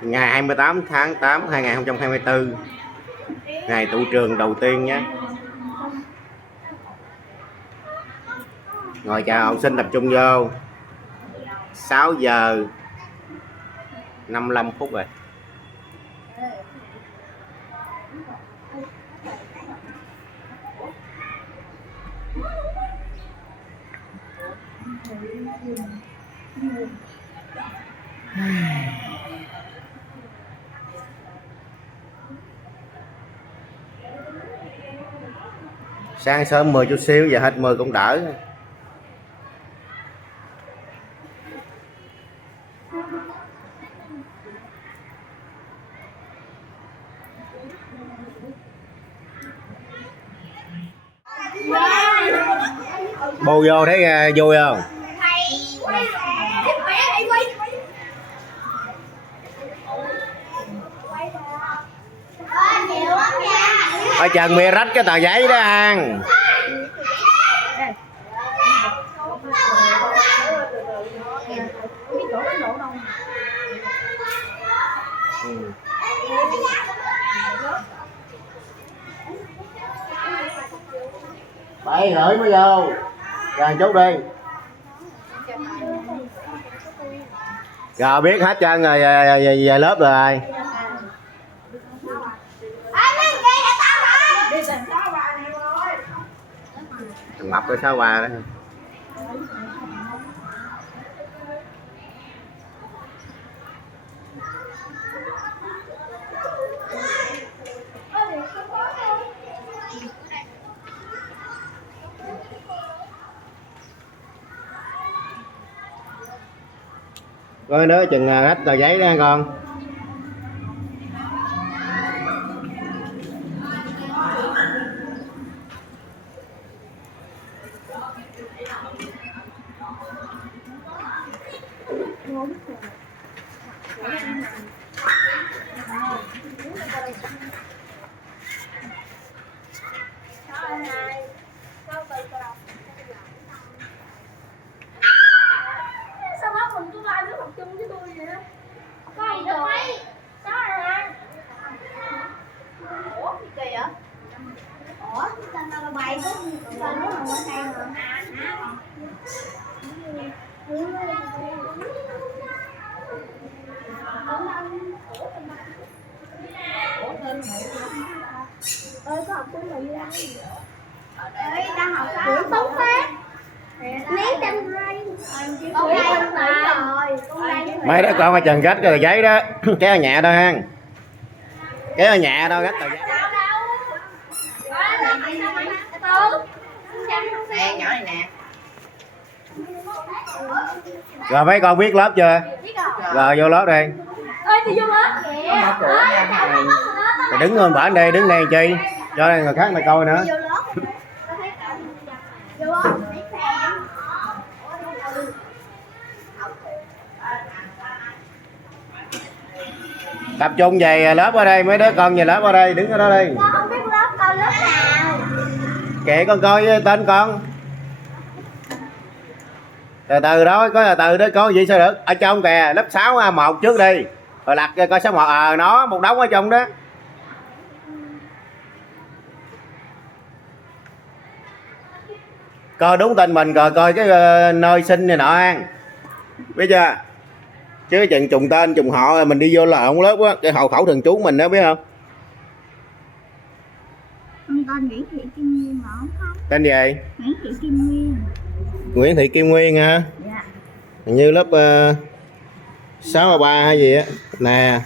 Ngày 28 tháng 8 2024, ngày tụ trường đầu tiên nhé. Ngồi chào học sinh tập trung vô. 6 giờ 55 phút rồi. Sáng sớm mưa chút xíu, giờ hết mưa cũng đỡ. Bô vô thấy vui không? Ở trần mẹ rách cái tờ giấy đó ăn. Bảy gửi mới vô. Rồi chút đi. Rồi biết hết trơn rồi, về lớp rồi. Thằng Mập cái 63 đó. Coi nữa chừng hết tờ giấy đó con. Mấy đứa con ở trần gách cái tờ giấy đó. Kéo nhẹ thôi ha. Kéo nhẹ thôi gách tờ giấy. Nè, nhỏ này nè. Rồi mấy con biết lớp chưa? Rồi vô lớp đi. Rồi đứng lên bển đây, đứng đây chi? Cho đây người khác mày coi nữa. Tập trung về lớp ở đây, mấy đứa con về lớp ở đây, đứng ở đó đi. Con không biết lớp con lớp nào. Kệ con coi tên con. Từ từ đó, có từ từ đó, có gì sao được. Ở trong kìa, lớp 6A1 trước đi. Rồi lật coi số 1, nó một đống ở trong đó. Coi đúng tên mình rồi, coi cái nơi sinh này nọ ăn. Biết chưa? Chứ chừng trùng tên, trùng họ mình đi vô là không lớp á, cái hộ khẩu thường trú mình đó biết không? Con tên Nguyễn Thị Kim Nguyên mà không không? Tên gì? Nguyễn Thị Kim Nguyên. Nguyễn Thị Kim Nguyên hả? Dạ. Hình như lớp 6A3 hay gì á. Nè.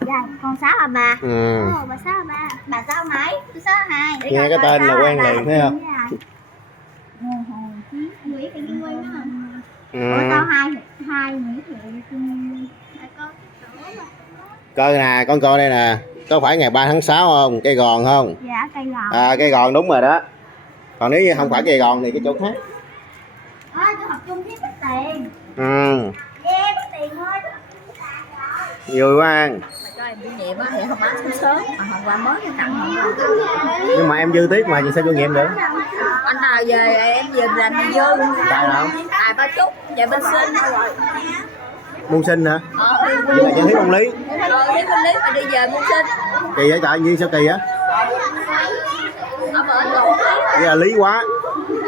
Dạ, con 6A3. Ừ. Ồ, bà 6A3. Bà 6 mấy? Tôi 6A2. Nghe cái tên là quen liền thấy không? Nguyễn Thị Kim Nguyên đó hả? Ừ. Ủa tao hai Nguyễn Thị Kim Nguyên. Coi nè, con coi đây nè. Có phải ngày 3 tháng 6 không? Cây gòn không? Dạ, cây gòn. Cây gòn đúng rồi đó. Còn nếu như không phải cây gòn thì cái chỗ khác. Tôi học chung với Bích Tiền. Ừ. Yeah, Bích Tiền thôi. Vui quá ăn. Cho em chủ nhiệm á thì không bán sớm sớm. Hôm qua mới tặng họ. Nhưng mà em dư tiếp mà, gì sao vô nghiệm được? Anh nào về em về làm gì dư. Tại đâu? Tài ba chút, về bên sinh rồi. Môn sinh hả? Đi Vậy là Trang Thiết môn lý. lý môn lý mà đi về môn sinh. Kỳ vậy trời, nhiên sao kỳ á? Ở bển lộn lý. Vậy là lý quá.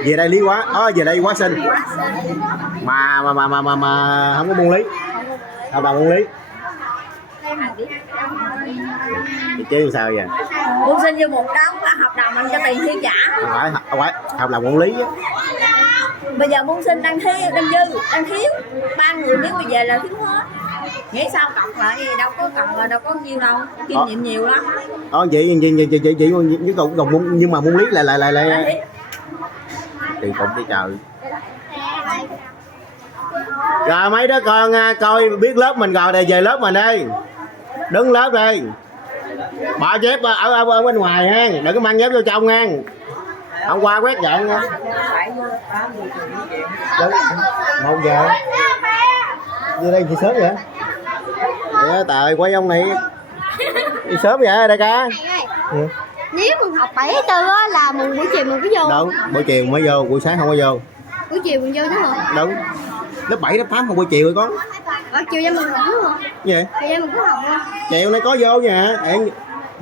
Về đây lý quá. Về đây quá sinh. Mà không có môn lý. Không bằng môn lý. Thì chứ làm sao vậy? Môn sinh vô một đống là hợp đồng anh cho tiền thi trả. Không phải hợp đồng môn lý á. Bây giờ môn sinh đang thi, đang dư, đang thiếu. 3 người nếu mà về là thiếu hết. Nghĩ sao cọc lại gì đâu có cọc là đâu có nhiêu đâu, kinh nghiệm nhiều lắm. Chị với cậu nhưng mà môn lý lại thì cũng đi trời. Rồi mấy đứa con coi biết lớp mình rồi thì về lớp mình đi. Đứng lớp đi. Bỏ dép ở bên ngoài ha, đừng có mang dép vô trong nha. Hôm qua quét dọn nha. Đúng. 1 giờ. Vô đây chị sớm vậy? Dạ, trời quay ông này đi sớm vậy đại ca. Ừ. Nếu mình học 7 4 á là mình buổi chiều mình cứ vô. Đúng, buổi chiều mới vô, buổi sáng không có vô. Buổi chiều mình vô đúng không? Đúng. Lớp 7, lớp 8 không buổi chiều rồi con. Chiều ra mình học đúng không? Gì vậy? Chiều ra mình cứ học luôn. Chiều nay có vô nha.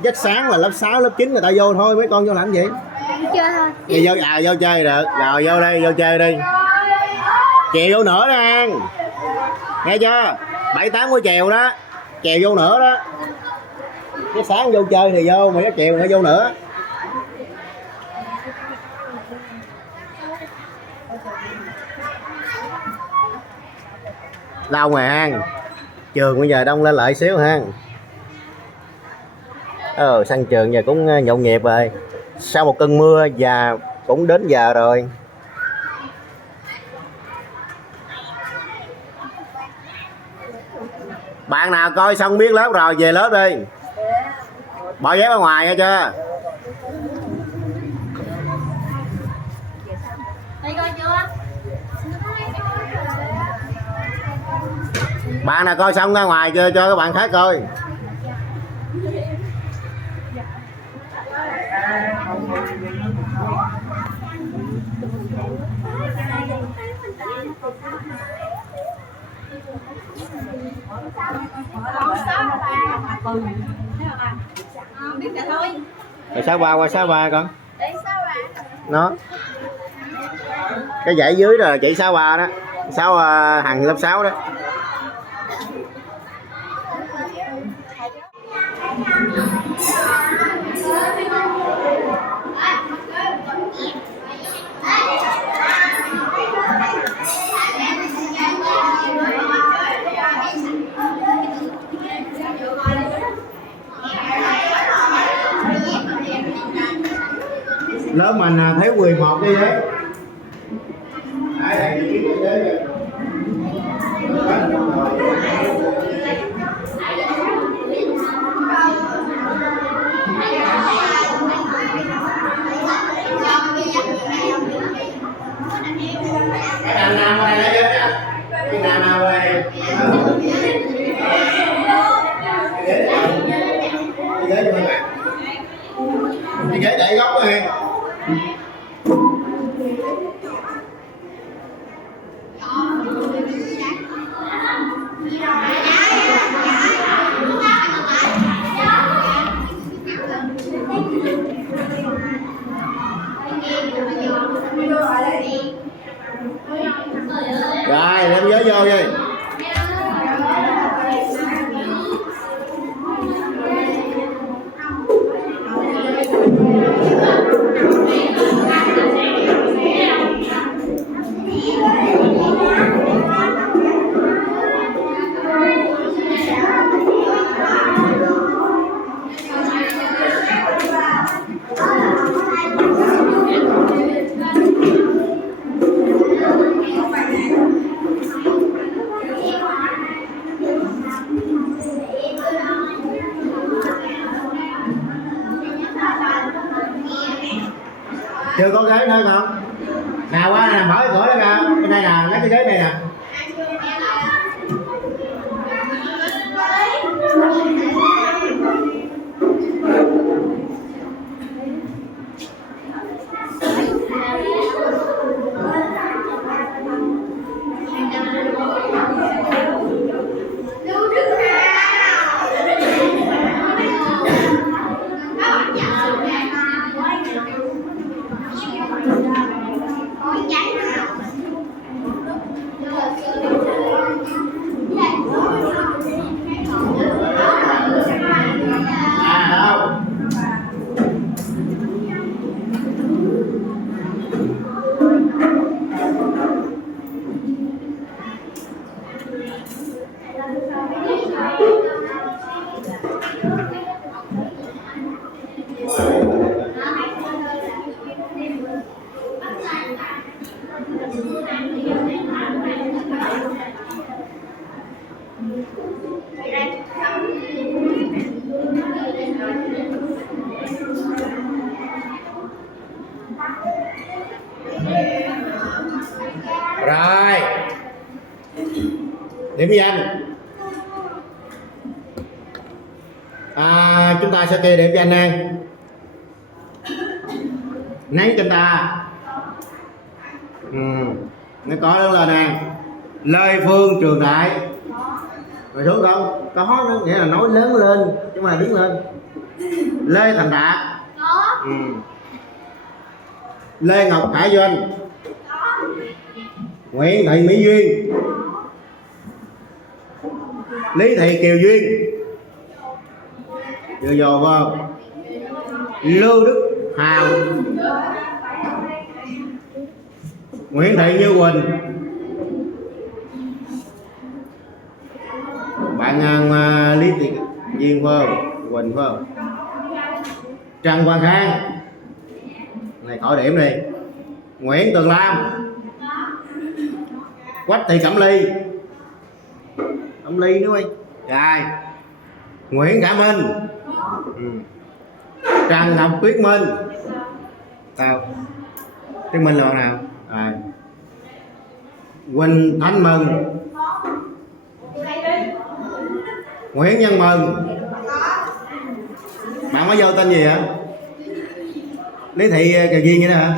Giấc sáng là lớp 6, lớp 9 người ta vô thôi, mấy con vô làm gì? Chơi thôi. Vậy vô chơi được. Rồi vô đây, vô chơi đi. Chiều vô nữa đó An. Nghe chưa? 7, 8 buổi chiều đó. Chiều vô nữa đó. Cái sáng vô chơi thì vô, mà cái chiều nữa vô nữa. Đâu ngoài An. Trường bây giờ đông lên lại xíu ha. Sân trường giờ cũng nhộn nhịp rồi. Sau một cơn mưa và cũng đến giờ rồi. Bạn nào coi xong biết lớp rồi về lớp đi. Bỏ dép ở ngoài nghe chưa? Bạn nào coi xong ra ngoài cho các bạn khác coi. Rồi 63 qua 63 con. Nó. Cái dãy dưới rồi chỉ 63 đó. 6 hàng lớp 6 đó. Lớp mình thiếu 11 đi đấy. Cái ghế để góc đó em. Rồi, đem giấy vô đi. Chưa có ghế nữa không? Nào qua nè, mở cái cửa đó kìa. Bên đây nè, lấy cái ghế này nè. Rồi điểm danh. Chúng ta sẽ kê điểm danh nè. Nấy cho ta nó có lớn lên nè. Lê Phương Trường Đại. Rồi xuống không? Có nó nghĩa là nói lớn lên chứ mà đứng lên. Lê Thành Đạt. Lê Ngọc Hải Doanh. Nguyễn Thị Mỹ Duyên. Lý Thị Kiều Duyên. Vừa vô không? Lưu Đức Hào. Nguyễn Thị Như Quỳnh. Bạn Lý Thị Duyên phải không? Quỳnh phải không? Trần Hoàng Khang. Này khỏi điểm đi. Nguyễn Tường Lam. Quách Thị Cẩm Ly. Cẩm Ly nữa ơi. Rồi. Nguyễn Khả Minh. Trần Ngọc Tuyết Minh. Sao? Tuyết Minh là nào? Rồi. Quỳnh Thanh Mừng. Nguyễn Văn Mừng. Bạn mới vô tên gì hả? Lý Thị Kiều Duyên vậy đó hả?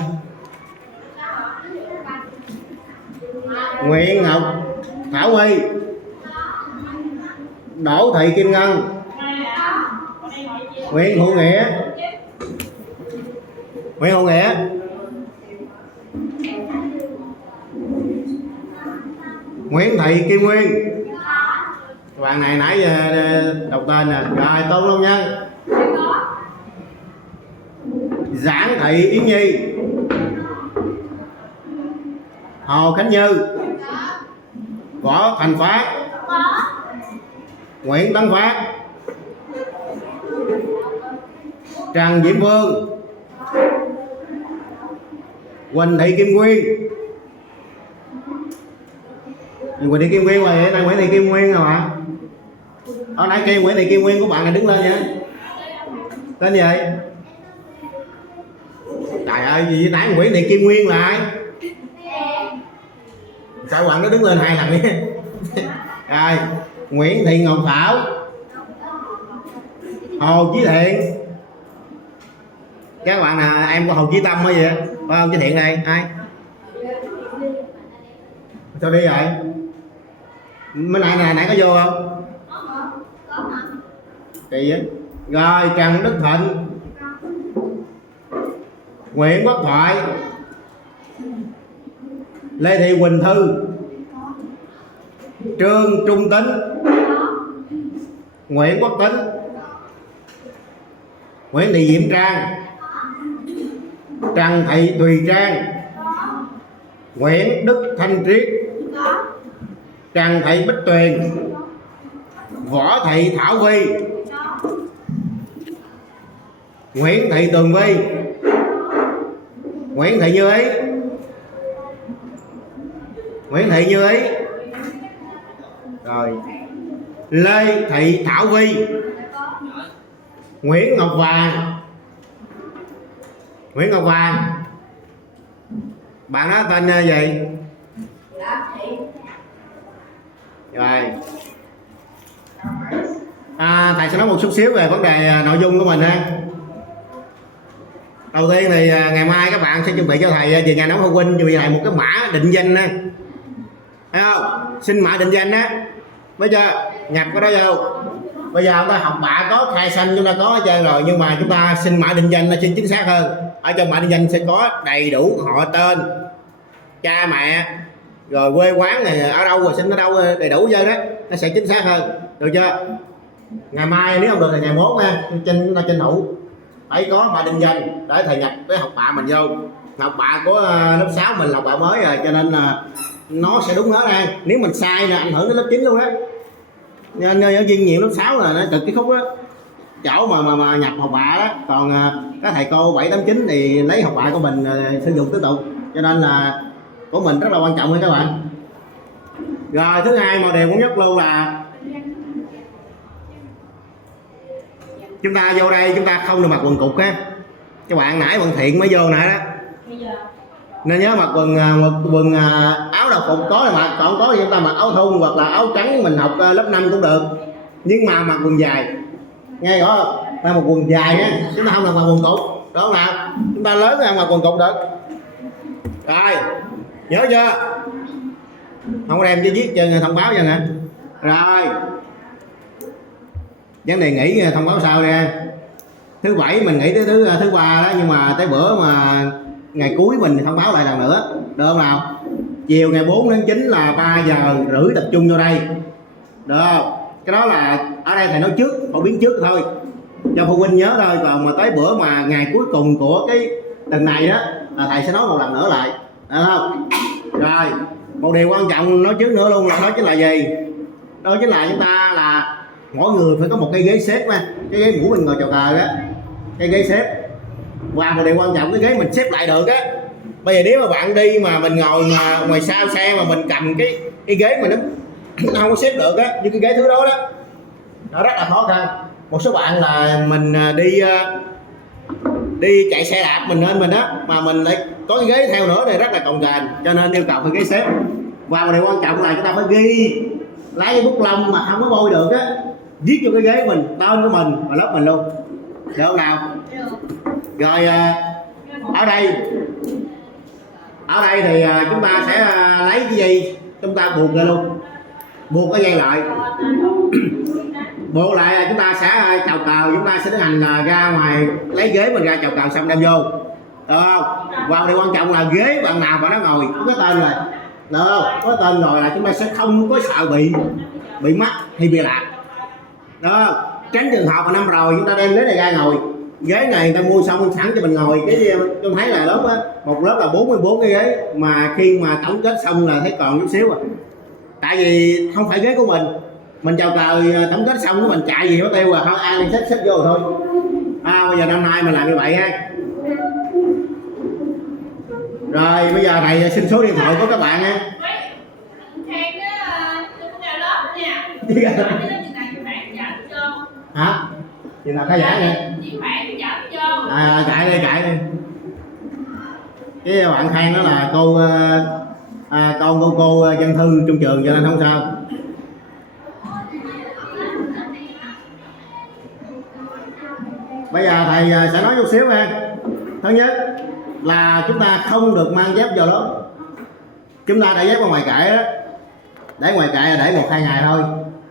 Nguyễn Ngọc Thảo Huy. Đỗ Thị Kim Ngân. Nguyễn Hữu Nghĩa. Nguyễn Hữu Nghĩa. Nguyễn Thị Kim Nguyên. Bạn này nãy đọc tên nè. Rồi Tôn Long Nhân. Giảng Thị Yến Nhi. Hồ Khánh Như. Võ Thành Phát. Nguyễn Tấn Phát. Trần Diễm Phương. Quỳnh Thị Kim Nguyên. Quỳnh Thị Kim Nguyên rồi vậy, đây Nguyễn Thị Kim Nguyên rồi hả? Ở nãy kia Nguyễn Thị Kim Nguyên của bạn này đứng lên nha. Tên gì vậy? Trời ơi, gì nãy Nguyễn Thị Kim Nguyên là ai? Sao bạn nó đứng lên 2 lần đi. Rồi, Nguyễn Thị Ngọc Thảo. Hồ Chí Thiện. Các bạn nào em của Hồ Chí Tâm hay gì phải không? Chí Thiện này ai? Sao đi vậy? Mấy nãy có vô không? Kỳ vậy. Rồi Trần Đức Thịnh. Nguyễn Quốc Thoại. Lê Thị Quỳnh Thư. Trương Trung Tính. Nguyễn Quốc Tính. Nguyễn Thị Diễm Trang. Trần Thị Thùy Trang. Nguyễn Đức Thanh Triết. Trần Thị Bích Tuyền. Võ Thị Thảo Vi. Nguyễn Thị Tường Vi. Nguyễn Thị Như Ý. Nguyễn Thị Như Ý. Rồi Lê Thị Thảo Vi. Nguyễn Ngọc Vàng. Nguyễn Ngọc Vàng. Bạn đó tên gì? Rồi thầy sẽ nói một chút xíu về vấn đề nội dung của mình ha. Đầu tiên thì ngày mai các bạn sẽ chuẩn bị cho thầy về nhà nấu phụ huynh chuẩn bị thầy một cái mã định danh ha, thấy không? Xin mã định danh á, bây giờ nhập cái đó vô. Bây giờ chúng ta học bạ có, khai sinh chúng ta có hết trơn rồi, nhưng mà chúng ta xin mã định danh nó xin chính xác hơn. Ở trong mã định danh sẽ có đầy đủ họ tên, cha mẹ, rồi quê quán này ở đâu, rồi sinh ở đâu, đầy đủ vô đó, nó sẽ chính xác hơn, được chưa? Ngày mai nếu không được thì ngày mốt nha, chúng ta tranh thủ phải có mã định danh để thầy nhập cái học bạ mình vô. Học bạ của lớp 6 mình là học bạ mới rồi, cho nên là nó sẽ đúng hết đây. Nếu mình sai là ảnh hưởng đến lớp 9 luôn á, nên giáo viên nhiều lớp 6 là nó cực cái khúc đó, chỗ mà nhập học bạ đó. Còn các thầy cô 7, 8, 9 thì lấy học bạ của mình sử dụng tiếp tục, cho nên là của mình rất là quan trọng nha các bạn. Rồi thứ hai mà điều cũng nhất luôn là chúng ta vô đây chúng ta không được mặc quần cục á. Các bạn nãy bạn Thiện mới vô nè đó, nên nhớ mặc quần áo đồng phục có là mặc, còn có thì chúng ta mặc áo thun hoặc là áo trắng, mình học lớp 5 cũng được, nhưng mà mặc quần dài, nghe rõ không? Ta mặc quần dài á, chúng ta không được mặc quần cục, đó nào, chúng ta lớn ra mặc quần cục được. Rồi nhớ chưa, không có đem chứ viết trên thông báo cho nè. Rồi vấn đề nghỉ thông báo sau đi. Thứ bảy mình nghỉ tới thứ ba đó, nhưng mà tới bữa mà ngày cuối mình thông báo lại lần nữa, được không nào? Chiều ngày 4 tháng 9 là 3 giờ rưỡi tập trung vô đây, được không? Cái đó là ở đây thầy nói trước, phổ biến trước thôi cho phụ huynh nhớ thôi, còn mà tới bữa mà ngày cuối cùng của cái tuần này đó là thầy sẽ nói một lần nữa lại, được không? Rồi một điều quan trọng nói trước nữa luôn là đó chính là gì? Đó chính là chúng ta là mỗi người phải có một cái ghế xếp nha, cái ghế ngủ mình ngồi chào cờ đó, cái ghế xếp. Và một điều quan trọng, cái ghế mình xếp lại được á. Bây giờ nếu mà bạn đi mà mình ngồi mà ngoài sau xe mà mình cầm cái ghế mà nó không có xếp được á, như cái ghế thứ đó đó, nó rất là khó khăn. Một số bạn là mình đi chạy xe đạp mình lên mình á, mà mình lại có cái ghế theo nữa này rất là cồng kềnh, cho nên yêu cầu phải ghế xếp. Và một điều quan trọng là chúng ta phải ghi lấy cái bút lông mà không có bôi được á, viết vô cái ghế mình tên của mình và lớp mình luôn, được không nào? Rồi ở đây thì chúng ta sẽ lấy cái gì, chúng ta buộc ra luôn, buộc cái dây lại buộc lại là chúng ta sẽ chào cờ, chúng ta sẽ tiến hành ra ngoài lấy ghế mình ra chào cờ xong đem vô, được không? Và điều quan trọng là ghế bạn nào mà nó ngồi có cái tên rồi, được không? Có tên rồi là chúng ta sẽ không có sợ bị mắc hay bị lạc, đó. Tránh trường hợp mà năm rồi chúng ta đem ghế này ra ngồi, ghế này người ta mua xong sẵn cho mình ngồi, cái tôi thấy là lớp á, một lớp là 44 cái ghế, mà khi mà tổng kết xong là thấy còn chút xíu à. Tại vì không phải ghế của mình chào cờ tổng kết xong của mình chạy gì nó tiêu à, thôi ai đi xếp vô thôi. Bây giờ năm nay mình làm như vậy ha. Rồi bây giờ thầy xin số điện thoại của các bạn ha. Hả? Thì là khai giảng nè. Chạy đi. Cái bạn Khang đó là cô dân thư trong trường cho nên không sao. Bây giờ thầy sẽ nói chút xíu nha. Thứ nhất là chúng ta không được mang dép vào lớp. Chúng ta để dép ở ngoài kệ đó. Để ngoài kệ là để 1-2 ngày thôi.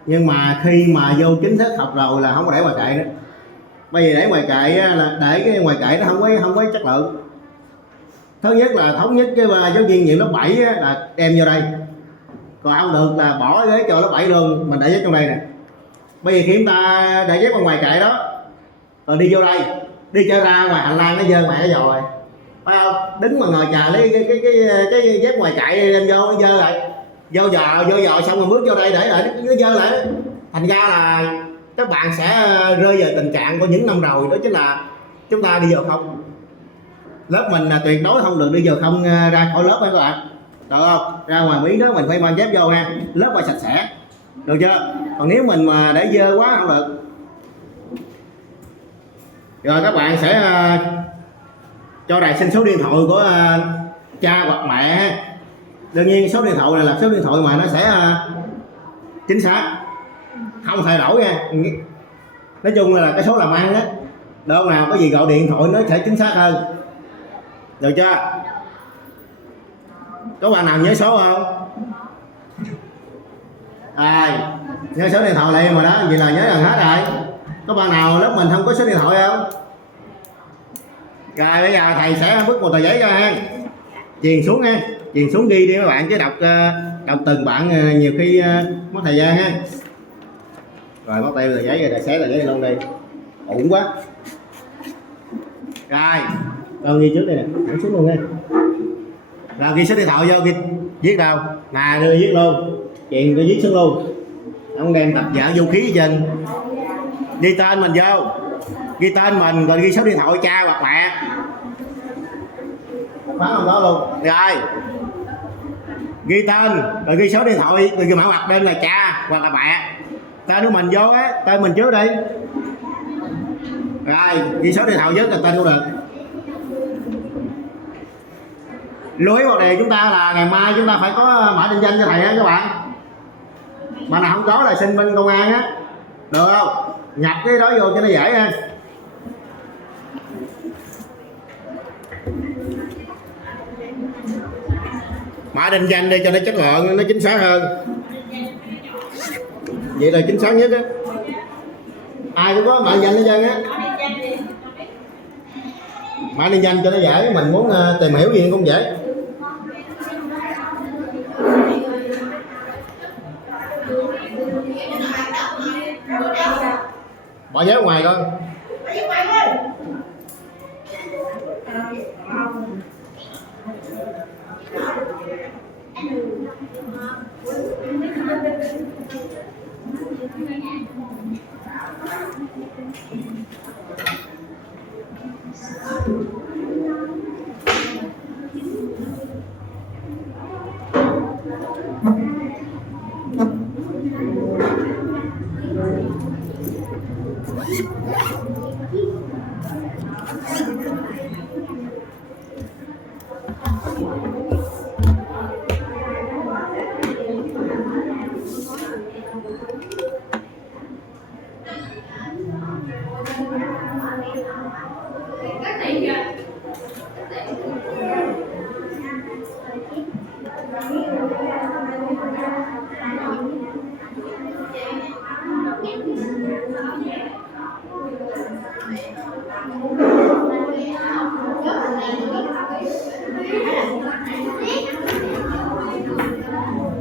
Nhưng mà khi mà vô chính thức học rồi là không có để ngoài kệ nữa. Bây giờ để ngoài kệ là để cái ngoài kệ nó không có chất lượng. Thứ nhất là thống nhất cái giáo viên nhiệm lớp 7 là đem vô đây. Còn không được là bỏ ghế cho lớp 7 luôn, mình để dép trong đây nè. Bây giờ khi chúng ta để dép ở ngoài kệ đó, rồi đi vô đây, đi cho ra ngoài hành lang nó dơ mẹ nó rồi, phải không? Đứng mà ngồi chờ lấy cái dép ngoài kệ đem vô nó dơ lại, vô dò xong rồi bước vô đây để lại nó dơ lại. Thành ra là các bạn sẽ rơi vào tình trạng của những năm rồi, đó chính là chúng ta đi vào không. Lớp mình là tuyệt đối không được đi vào không ra khỏi lớp các bạn, được không? Ra ngoài miếng đó mình phải mang dép vô ha, lớp phải sạch sẽ, được chưa? Còn nếu mình mà để dơ quá không được. Rồi các bạn sẽ cho thầy xin số điện thoại của cha hoặc mẹ ha. Đương nhiên số điện thoại này là số điện thoại mà nó sẽ chính xác, không thay đổi nha. Nói chung là cái số làm ăn á, đâu nào có gì gọi điện thoại nó sẽ chính xác hơn, được chưa? Có bạn nào nhớ số không? Nhớ số điện thoại lại mà đó, vậy là nhớ gần hết rồi. Có bạn nào lớp mình không có số điện thoại không? Rồi bây giờ thầy sẽ vứt một tờ giấy ra ha, truyền xuống ha, truyền xuống ghi đi các bạn, chứ đọc từng bạn nhiều khi mất thời gian ha. Rồi bắt tay tờ giấy rồi, thầy xé tờ giấy luôn đi, ổn quá. Rồi con ghi trước đây nè, thẳng xuống luôn ha. Rồi ghi số điện thoại vô, ghi viết đâu nè, đưa viết luôn, truyền cái viết xuống luôn, ông đem tập vợ vũ khí trên, ghi tên mình vô, ghi tên mình rồi ghi số điện thoại cha hoặc mẹ, phá không đó luôn. Rồi ghi tên rồi ghi số điện thoại rồi ghi mã hoặc tên là cha hoặc là mẹ, tên của mình vô á, tên mình trước đi, Rồi ghi số điện thoại với tên cũng được. Lưu ý một điều chúng ta là ngày mai chúng ta phải có mã định danh cho thầy á các bạn. Mà nào không có là xin bên công an á, được không? Nhập cái đó vô cho nó dễ ha. Mã định danh đi cho nó chất lượng, nó chính xác hơn. Vậy là chính xác nhất á. Ai cũng có mã định danh hết trơn á. Mã định danh cho nó dễ, mình muốn tìm hiểu gì cũng dễ. Bỏ giấy ở ngoài coi.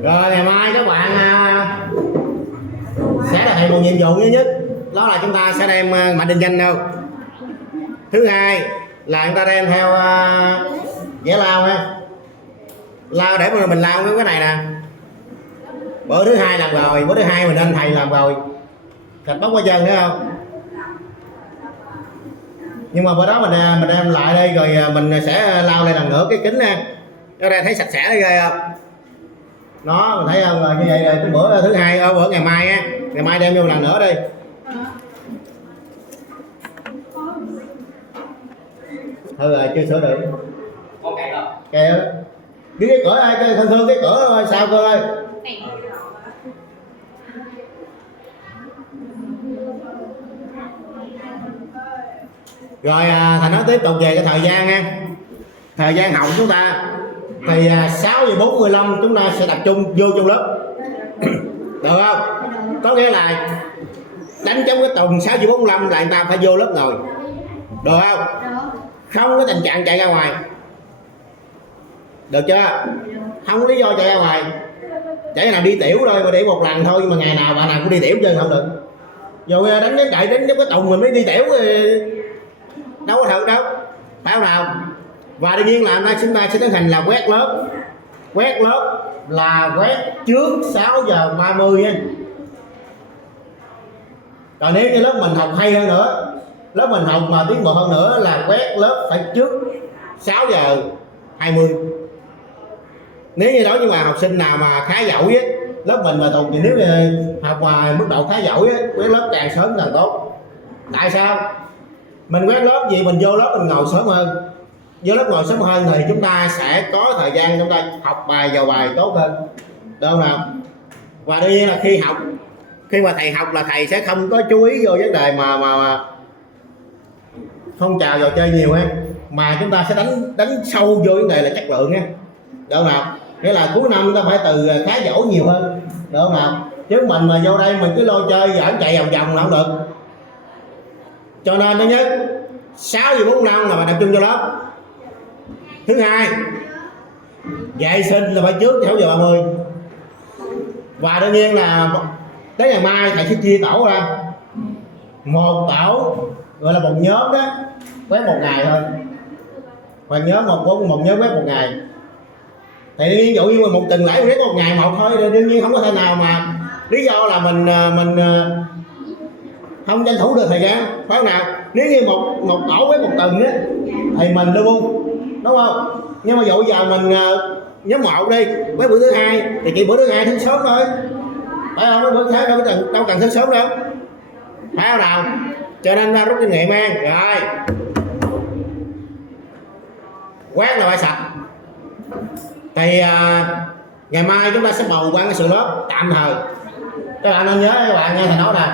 Rồi ngày mai các bạn sẽ là thầy một nhiệm vụ thứ nhất, đó là chúng ta sẽ đem mã định danh đâu. Thứ hai là chúng ta đem theo dẻ lau ha, lau để mà mình lau cái này nè. Bữa thứ hai làm rồi, bữa thứ hai mình nên thầy làm rồi, thịt bóc qua chân thấy không? Nhưng mà bữa đó mình đem lại đây rồi mình sẽ lau lại lần nữa cái kính nha. Ở đây thấy sạch sẽ đấy ghê không? Nó mình thấy không? Rồi như vậy rồi cái bữa thứ hai ở bữa ngày mai á, ngày mai đem vô lần nữa đi. Thôi rồi chưa sửa được. Con cây rồi. Cây đó. Đi cái cửa ai cái thân thương cái cửa sao cơ ơi. Rồi thầy nói tiếp tục về cái thời gian nha. Thời gian học chúng ta thì 6 giờ 45 chúng ta sẽ tập trung vô trong lớp. Được không? Có nghĩa là đánh trống cái tuần 6 giờ 45 là người ta phải vô lớp ngồi. Được không? Không có tình trạng chạy ra ngoài. Được chưa? Không có lý do chạy ra ngoài. Chạy nào đi tiểu thôi, mà đi một lần thôi, nhưng mà ngày nào bạn nào cũng đi tiểu chơi không được. Rồi đánh cái chạy đánh cái tuần mình mới đi tiểu đâu có thật đâu, phải không nào? Và đương nhiên là chúng ta sẽ tiến hành là quét lớp. Quét lớp là quét trước 6 giờ 30 nha. Còn nếu như lớp mình học hay hơn nữa, lớp mình học mà tiến bộ hơn nữa là quét lớp phải trước 6 giờ 20. Nếu như đó, nhưng mà học sinh nào mà khá giỏi á, lớp mình mà thuộc thì nếu như học mà mức độ khá giỏi á, quét lớp càng sớm càng tốt. Tại sao? Mình quét lớp gì mình vô lớp mình ngồi sớm hơn. Vô lớp ngồi sớm hơn thì chúng ta sẽ có thời gian chúng ta học bài vào bài tốt hơn. Được không nào? Và đương nhiên là khi mà thầy học là thầy sẽ không có chú ý vô vấn đề mà phong trào trò chơi nhiều ha, mà chúng ta sẽ đánh sâu vô vấn đề là chất lượng ha. Được không nào? Nghĩa là cuối năm chúng ta phải từ khá giỏi nhiều hơn. Được không nào? Chứ mình mà vô đây mình cứ lôi chơi giỡn chạy vòng vòng là không được. Cho nên thứ nhất 6 giờ 45 là bạn tập trung vô lớp. Thứ hai, vệ sinh là phải trước 6 giờ 30. Và đương nhiên là tới ngày mai thầy sẽ chia tổ ra. Một tổ gọi là một nhóm đó quét một ngày thôi. Và nhóm một nhóm quét một ngày. Thì ví dụ như một tuần lễ quét một ngày một thôi, thì đương nhiên không có thể nào mà lý do là mình không tranh thủ được thời gian, phải không nào? Nếu như một tổ với một tuần á thì mình luôn, đúng không? Nhưng mà dụ giờ mình nhóm 1 đi với bữa thứ hai thì chỉ bữa thứ hai thức sớm thôi, phải không? Bữa thứ hai đâu cần thức sớm đâu. phải không nào? Cho nên ta rút kinh nghiệm ăn rồi quét là phải sạch. Thì ngày mai chúng ta sẽ bầu ban sự lớp tạm thời. Các bạn nên nhớ, các bạn nghe thầy nói nè,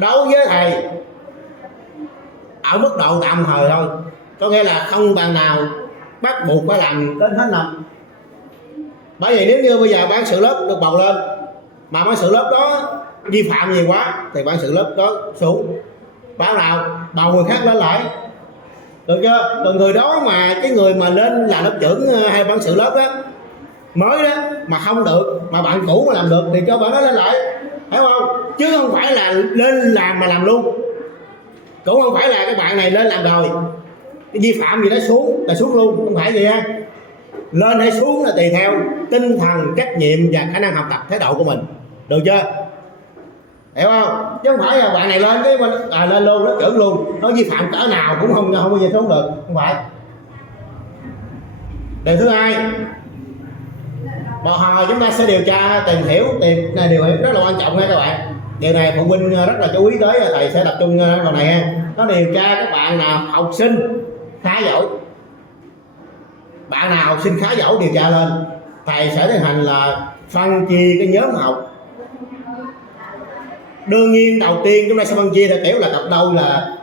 đối với thầy ở mức độ tạm thời thôi, có nghĩa là không bạn nào bắt buộc phải làm đến hết năm. Bởi vì nếu như bây giờ ban sự lớp được bầu lên mà ban sự lớp đó vi phạm nhiều quá thì ban sự lớp đó xuống, báo nào bầu người khác lên lại, được chưa? Còn người đó mà cái người mà lên là lớp trưởng hay ban sự lớp đó mới đó mà không được, mà bạn cũ mà làm được thì cho bạn đó lên lại, hiểu không? Chứ không phải là lên làm mà làm luôn, cũng không phải là các bạn này lên làm rồi cái vi phạm gì đó xuống là xuống luôn, không phải gì ha. Lên hay xuống là tùy theo tinh thần, trách nhiệm và khả năng học tập, thái độ của mình, được chưa? Hiểu không? Chứ không phải là bạn này lên cái lên luôn, nó trưởng luôn, nó vi phạm cỡ nào cũng không bao giờ xuống được, không phải. Điều thứ hai, bầu hồi chúng ta sẽ điều tra tìm hiểu này, điều rất là quan trọng nha các bạn. Điều này phụ huynh rất là chú ý tới, thầy sẽ tập trung vào này ha. Nó điều tra các bạn nào học sinh khá giỏi, bạn nào học sinh khá giỏi điều tra lên, thầy sẽ tiến hành là phân chia cái nhóm học. Đương nhiên đầu tiên chúng ta sẽ phân chia theo kiểu là cặp đôi, là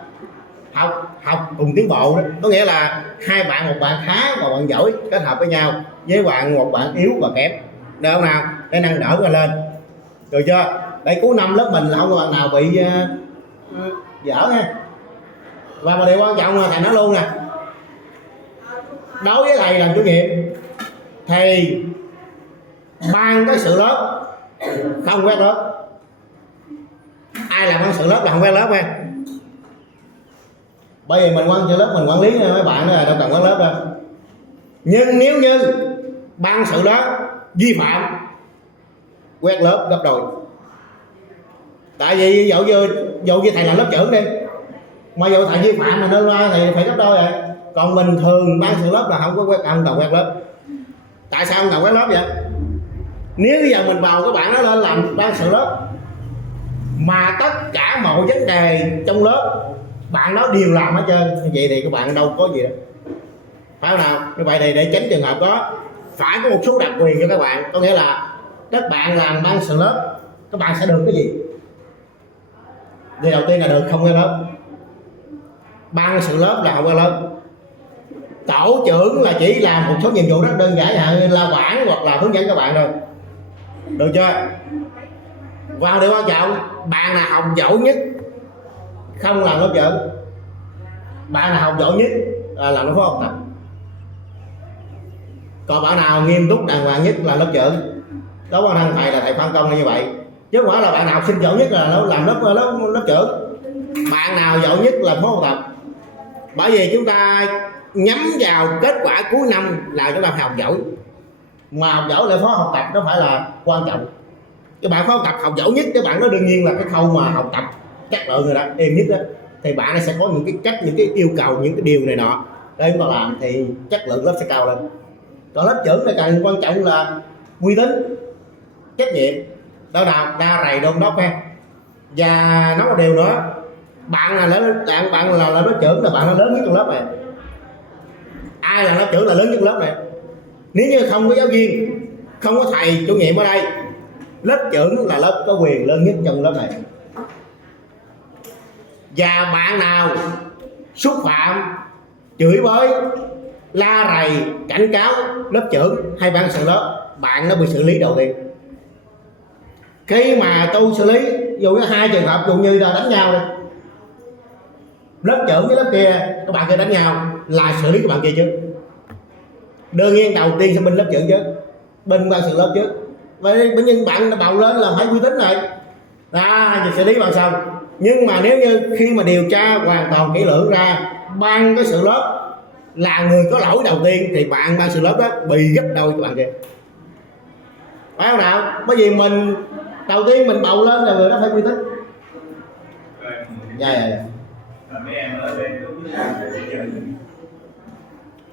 học cùng tiến bộ đó, có nghĩa là hai bạn, một bạn khá và bạn giỏi kết hợp với nhau với một bạn yếu và kém, được không nào, để nâng đỡ ra lên, được chưa? Để cuối năm lớp mình là không có bạn nào bị dở ha. Và một điều quan trọng là thầy nói luôn nè, đối với thầy làm chủ nhiệm thì ban cái sự lớp không quét lớp, ai làm ban sự lớp là không quét lớp nha. Bởi vì mình quan sự lớp, mình quản lý mấy bạn đó là đâu cần quét lớp đâu. Nhưng nếu như ban sự lớp vi phạm, quét lớp gấp đôi. Tại vì dụ như thầy làm lớp trưởng đi, mà dụ thầy vi phạm mà nên loa thì phải gấp đôi rồi. Còn bình thường ban sự lớp là không có không cần quét lớp. Tại sao không cần quét lớp vậy? Nếu bây giờ mình bầu các bạn đó lên làm ban sự lớp mà tất cả mọi vấn đề trong lớp bạn đó đều làm hết trơn, vậy thì các bạn đâu có gì đâu, phải không nào? Như vậy thì để tránh trường hợp đó, phải có một số đặc quyền cho các bạn, có nghĩa là các bạn làm ban sự lớp các bạn sẽ được cái gì? Điều đầu tiên là được không quét lớp. Ban sự lớp là không quét lớp. Tổ trưởng là chỉ làm một số nhiệm vụ rất đơn giản như la quản hoặc là hướng dẫn các bạn thôi, được chưa? Và điều quan trọng, bạn nào học giỏi nhất không làm lớp trưởng, bạn nào học giỏi nhất là làm lớp phó học tập. Còn bạn nào nghiêm túc đàng hoàng nhất là lớp trưởng. Đó bản thân thầy là thầy phân công như vậy, chứ không phải là bạn nào học sinh giỏi nhất là làm lớp trưởng, bạn nào giỏi nhất là phó học tập. Bởi vì chúng ta nhắm vào kết quả cuối năm là chúng ta phải học giỏi, mà học giỏi là phó học tập đó phải là quan trọng. Cái bạn phó học tập học giỏi nhất, các bạn đó đương nhiên là cái khâu mà học tập chất lượng người đó êm nhất đó, thì bạn sẽ có những cái cách, những cái yêu cầu, những cái điều này nọ để chúng ta làm thì chất lượng lớp sẽ cao lên. Còn lớp trưởng này càng quan trọng là uy tín, trách nhiệm, đâu nào đa rầy đôn đốc ha. Và nói một điều nữa, bạn là lớp trưởng là bạn là lớn nhất trong lớp này. Ai là lớp trưởng là lớn nhất lớp này. Nếu như không có giáo viên, không có thầy chủ nhiệm ở đây, lớp trưởng là lớp có quyền lớn nhất trong lớp này. Và bạn nào xúc phạm, chửi bới, la rầy, cảnh cáo lớp trưởng hay ban sự lớp, bạn nó bị xử lý đầu tiên. Khi mà tôi xử lý, dù có hai trường hợp, dụ như là đánh nhau đây, lớp trưởng với lớp kia, các bạn kia đánh nhau là xử lý các bạn kia trước. Đương nhiên đầu tiên sẽ bên lớp trưởng trước, bên ban sự lớp trước. Vậy nhưng bạn bầu lên là phải uy tín rồi thì xử lý bằng sau. Nhưng mà nếu như khi mà điều tra hoàn toàn kỹ lưỡng ra ban cái sự lớp là người có lỗi đầu tiên thì bạn ban sự lớp đó bị gấp đôi các bạn kia, phải không nào? Bởi vì mình đầu tiên mình bầu lên là người đó phải uy tín. Dạ. Mấy em ở bên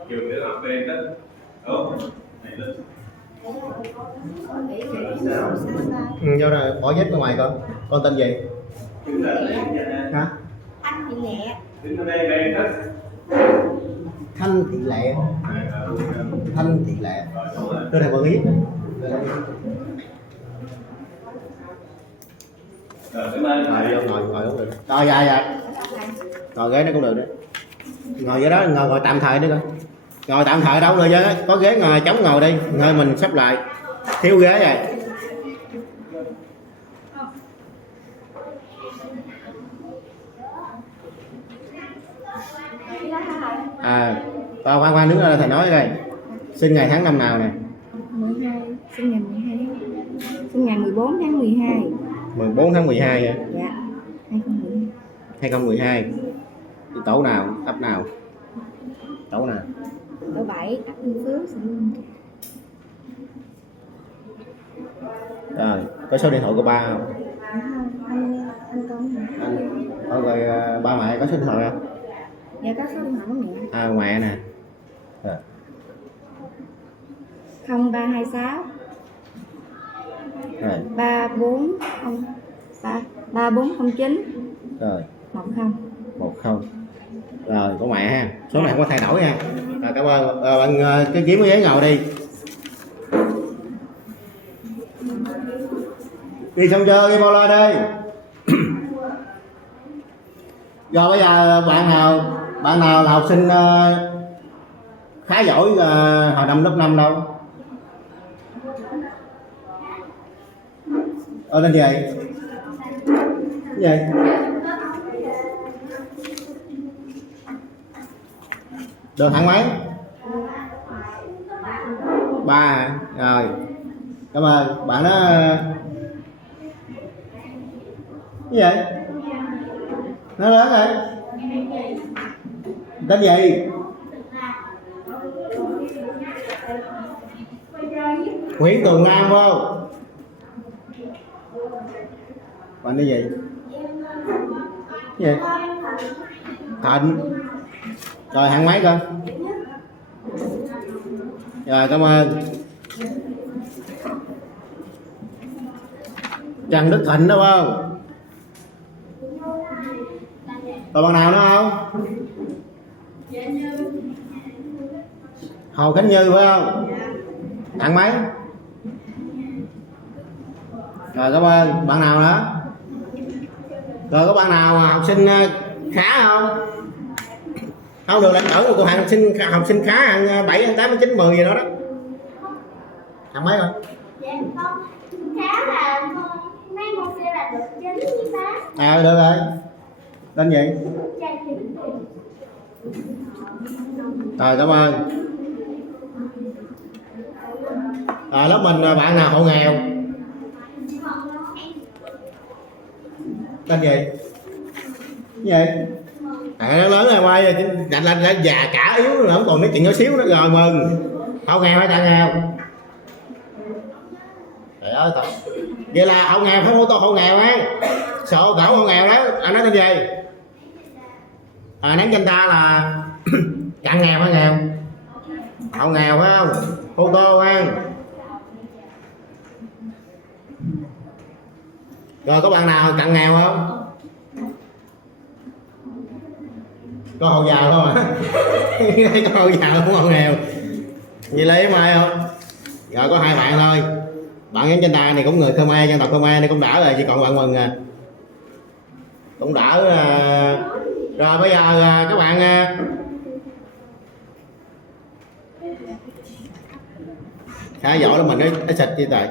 trường tiểu học bên đó, Do rồi bỏ vết ra ngoài con tên gì? Đứng là lên nha. Hả? Anh chị lẹ. Đứng ở đây lên đó. Thanh Thị Lệ. Thanh Thị Lệ. Rồi đúng rồi. Tôi thầy còn biết. Rồi cảm ơn thầy. Ngồi đúng rồi. Rồi dạ. Ngồi ghế nó cũng được đó. Ngồi dưới đó, ngồi tạm thời nữa coi. Ngồi tạm thời đâu rồi chứ, có ghế ngồi chống ngồi đi, nơi mình sắp lại. Thiếu ghế rồi. Khoan đứng ra thầy nói đây. Sinh ngày tháng năm nào nè? 12, sinh ngày 12. Sinh ngày 14 tháng 12. 14 tháng 12 hả? Dạ. 2012. 2012. Thì tổ nào, ấp nào? Tổ nào? Tổ 7, ấp Hưng Phước, xã Hưng Trà. Rồi, có số điện thoại của ba không? Anh có hả? Rồi ba mẹ có số điện thoại không? Dạ có số điện thoại của mẹ. Mẹ nè. Rồi. 0326 Rồi. 3409 Rồi. 10. 10. Rồi, có mẹ ha. Số này không có thay đổi nha. Rồi, cảm ơn. Bạn cái kiếm cái ghế ngồi đi. Đi xong chơi đi bao lo đi. Rồi bây giờ bạn nào là học sinh khá giỏi hồi năm lớp 5 đâu? Lên gì vậy? Cái gì? Được hạng mấy? 3 hả? Rồi. Cảm ơn. Bạn đó cái gì? Nó lớn rồi. Tên gì? Nguyễn Tường Nam phải không? Bạn cái gì? Cái gì? Thịnh. Rồi hạng mấy coi. Rồi cảm ơn. Trần Đức Thịnh đúng không? Còn bạn nào nữa không? Hồ Khánh Như phải không? Hạng mấy? Rồi cảm ơn. Bạn nào nữa? Rồi có bạn nào học sinh khá không? Không được lãnh cử một học sinh khá hạng 7, hạng 8, hạng 9, 10 gì đó đó. Hạng mấy rồi? Dạ con khá là mấy môn kia là được 9 với 8. Được rồi. Tên gì? Rồi cảm ơn. Lớp mình bạn nào hộ nghèo? Tên gì? Cái gì? Nó lớn rồi quay là già cả yếu nữa, không còn nói chuyện nhỏ xíu nữa. Rồi mừng. Hộ nghèo hay tặng nghèo? Trời ơi thật. Vậy là hộ nghèo không ô tô hộ nghèo á. Sổ khẩu hộ nghèo đó. Anh nói tên gì? Ném danh ta là cặn nghèo hay nghèo? Hộ nghèo phải không? Ô tô ha. Rồi có bạn nào cặn nghèo không? Có hộ giàu không hả? Có hộ giàu không hộ nghèo? Vậy lấy mai không? Rồi có 2 bạn thôi. Bạn nhắn trên tay này cũng người Khmer, dân tộc Khmer này cũng đỡ rồi, chỉ còn bạn Mừng à. Cũng đỡ. Rồi bây giờ các bạn khá giỏi là mình nó xịt như vậy.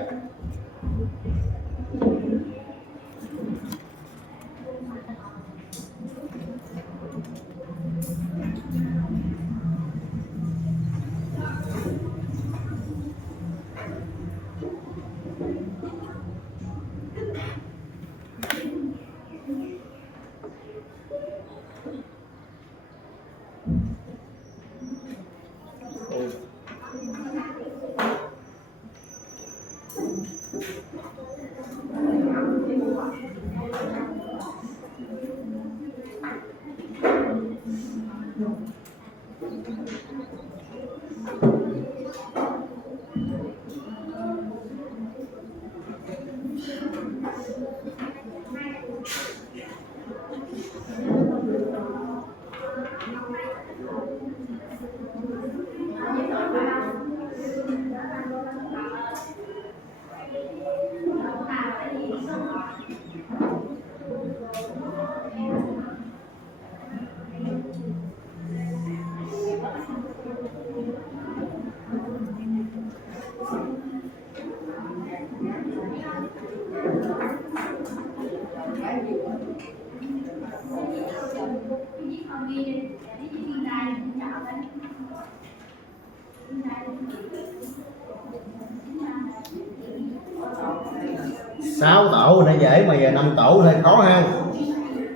Sáu tổ nó dễ mà giờ 5 tổ hơi khó ha.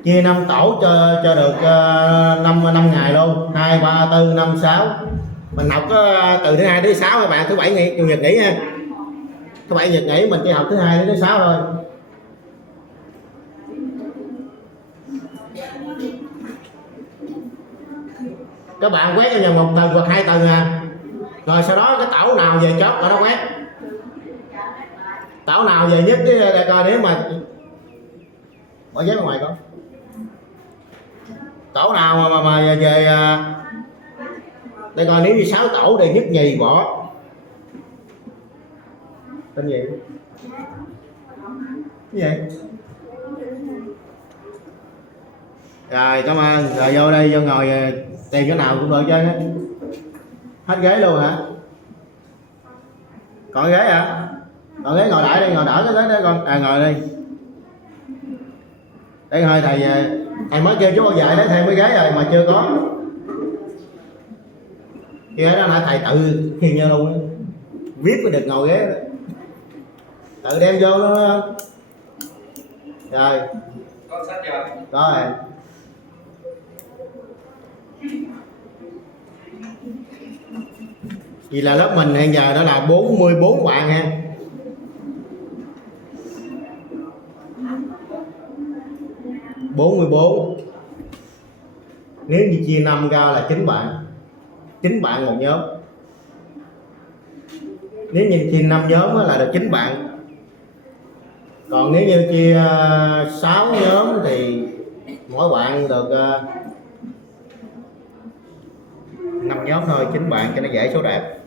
Chia 5 tổ cho được 5 ngày luôn. 2 3 4 5 6. Mình học từ thứ 2 đến thứ 6 các bạn, thứ 7 nghỉ, chủ nhật nghỉ ha. Thứ 7 nhật nghỉ, mình chỉ học thứ 2 đến thứ 6 thôi. Các bạn quét cho nhau 1 tuần hoặc 2 tuần à. Rồi sau đó cái tổ nào về chốt ở đó quét. Tổ nào về nhất cái coi nếu mà bỏ giấy ra ngoài con. Tổ nào mà về đây coi nếu như 6 tổ thì nhất nhì bỏ. Tên gì? Cái gì? Rồi cảm ơn. Rồi vô đây vô ngồi tìm chỗ nào cũng được chơi hết. Hết ghế luôn hả? Còn ghế hả? Còn ghế ngồi đại đi, ngồi đỡ cái ghế đó con. À ngồi đi. Để thôi thầy mới kêu chú con dạy lấy thêm cái ghế rồi mà chưa có. Cái ghế đó là thầy tự khiêng vô luôn á. Viết mới được ngồi ghế đó. Tự đem vô luôn. Rồi. Có sách chưa? Có rồi. Vì là lớp mình hiện giờ đó là 44 bạn ha. ...44. Nếu như chia 5 ra là 9 bạn. 9 bạn một nhóm. Nếu như chia 5 nhóm là được 9 bạn. Còn nếu như chia 6 nhóm thì mỗi bạn được 5 nhóm thôi, 9 bạn cho nó dễ số đẹp.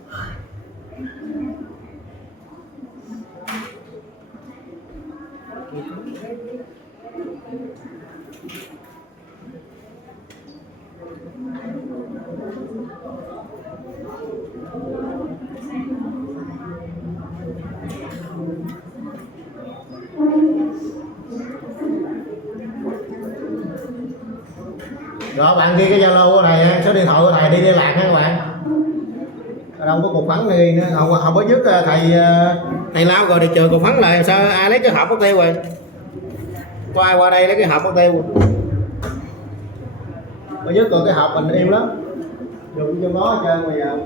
Rồi bạn ghi cái Zalo của thầy, số điện thoại của thầy đi liên lạc ha các bạn. Ở đâu có cục phấn này nữa, không có dứt thầy lao rồi đi trường cục phấn lại sao ai lấy cái hộp mất tiêu rồi. Có ai qua đây lấy cái hộp mất tiêu. Có dứt rồi cái hộp mình yêu lắm. Dùng cho nó chơi bây giờ.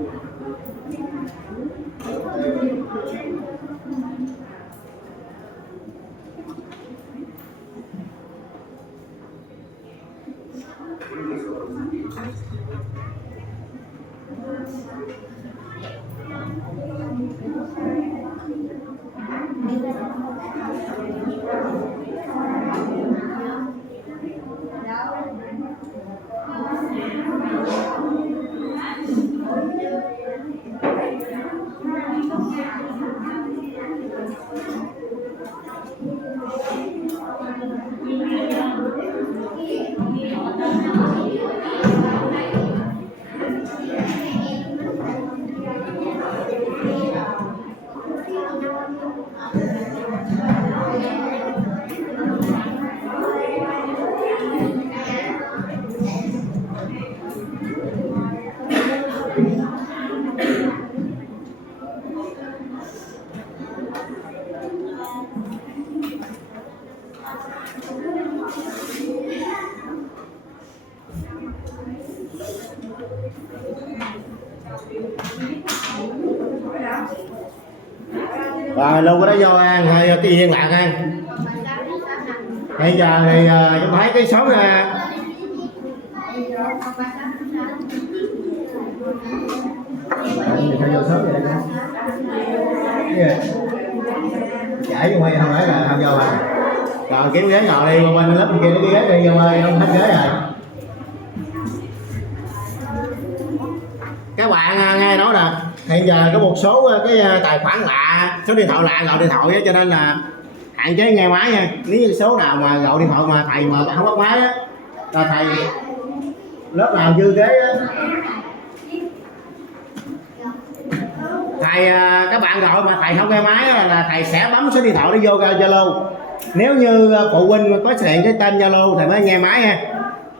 Rồi luôn cái đó vô ăn thôi cái liên lạc ăn. Bây giờ thì chúng thấy cái số phải vô sớm vậy đó. Trễ không phải là không vô à. Rồi kiếm ghế ngồi đi, bên lớp bên kia nó ghế đi ông ơi, ông hết ghế rồi. Các bạn nghe nói nè, hiện giờ có một số cái tài khoản lạ, số điện thoại lạ gọi điện thoại á, cho nên là hạn chế nghe máy nha. Nếu như số nào mà gọi điện thoại mà thầy mà không bắt máy á, là thầy lớp nào dư ghế á, thầy các bạn gọi mà thầy không nghe máy á, là thầy sẽ bấm số điện thoại để vô Zalo. Nếu như phụ huynh có xuất hiện cái tên Zalo thì mới nghe máy nha,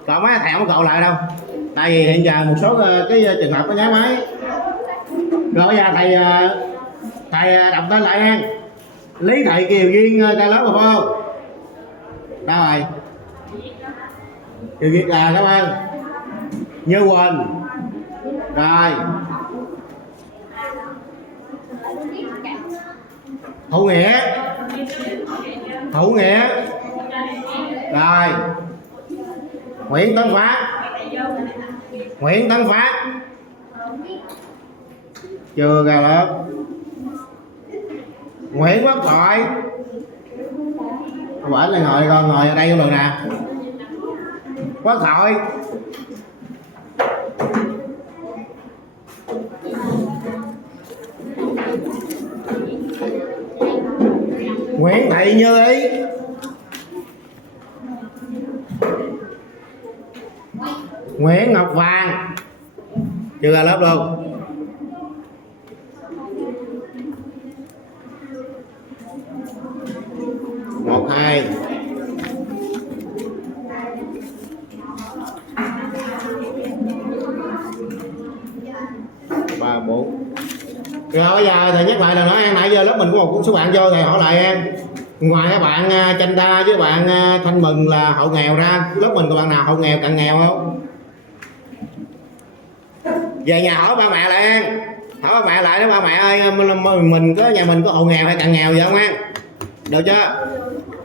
còn máy thầy không gọi lại đâu, tại vì hiện giờ một số cái trường hợp có nháy máy. Rồi bây giờ thầy đọc tên lại nha. Lý Thị Kiều Duyên ca lớp rồi phải không? Đâu rồi? Kiều Duyên cảm ơn. Như Quỳnh. Rồi. Hữu Nghĩa. Hữu Nghĩa. Rồi. Nguyễn Tấn Phát. Nguyễn Tấn Phát. Chưa ra lớp. Nguyễn Quốc Thoại. Bển lại ngồi con, ngồi ở đây luôn nè. Quốc Thoại. Nguyễn Thị Như Ý. Nguyễn Ngọc Vàng. Chưa ra lớp luôn. Một hai ba bốn. Rồi bây giờ thầy nhắc lại là nói nãy giờ lớp mình có một số bạn vô, thầy hỏi lại em, ngoài các bạn Chanh Đa với bạn Thanh Mừng là hộ nghèo ra, lớp mình có bạn nào hộ nghèo cận nghèo không? Về nhà hỏi ba mẹ lại em, hỏi ba mẹ lại đó, ba mẹ ơi mình có nhà mình có hộ nghèo hay cận nghèo vậy không em? Được chưa?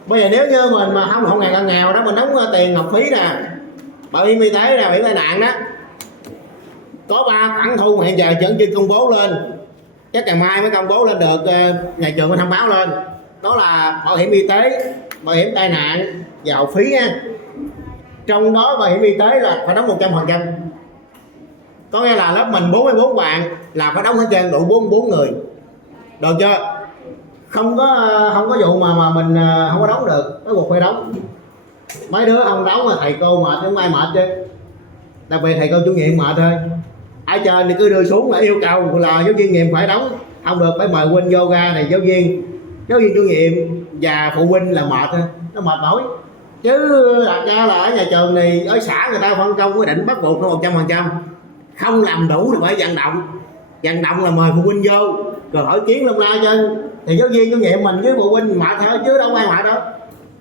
Bây giờ nếu như mình mà không hộ nghèo cận nghèo đó, mình đóng tiền học phí nè, bảo hiểm y tế nè, bảo hiểm tai nạn đó, có 3 khoản thu mà hiện giờ vẫn chưa công bố lên, chắc ngày mai mới công bố lên được, nhà trường mới thông báo lên. Đó là bảo hiểm y tế, bảo hiểm tai nạn và học phí nha. Trong đó bảo hiểm y tế là phải đóng 100%. Có nghĩa là lớp mình 44 bạn là phải đóng hết trơn, đủ 44 người. Được chưa? Không có vụ mà mình không có đóng được, bắt buộc phải đóng. Mấy đứa không đóng mà thầy cô mệt, không ai mệt chứ. Đặc biệt thầy cô chủ nhiệm mệt thôi. Ở trên thì cứ đưa xuống là yêu cầu là giáo viên nhiệm phải đóng, không được phải mời huynh vô ra này, giáo viên chủ nhiệm và phụ huynh là mệt thôi, nó mệt mỏi. Chứ đặt ra là ở nhà trường này, ở xã người ta phân công quy định bắt buộc nó 100%. Không làm đủ thì phải vận động là mời phụ huynh vô rồi hỏi kiến lung la trên, thì giáo viên chủ nhiệm mình với phụ huynh mệt thôi chứ đâu ai mệt đâu.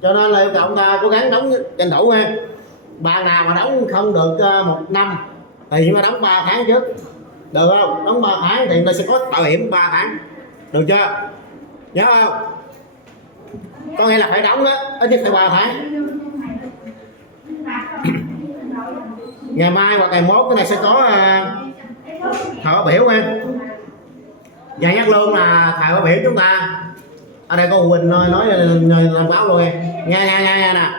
Cho nên là yêu cầu ông ta cố gắng đóng tranh thủ ha. Bạn nào mà đóng không được 1 năm thì chúng ta đóng 3 tháng trước, được không? Đóng 3 tháng thì người ta sẽ có bảo hiểm 3 tháng, được chưa? Nhớ không? Có nghĩa là phải đóng á, ít nhất phải 3 tháng. Ngày mai hoặc ngày mốt cái này sẽ có thợ báo biểu ha. Và nhắc luôn là thợ báo biểu chúng ta ở đây có phụ huynh nói làm báo luôn nghe nè.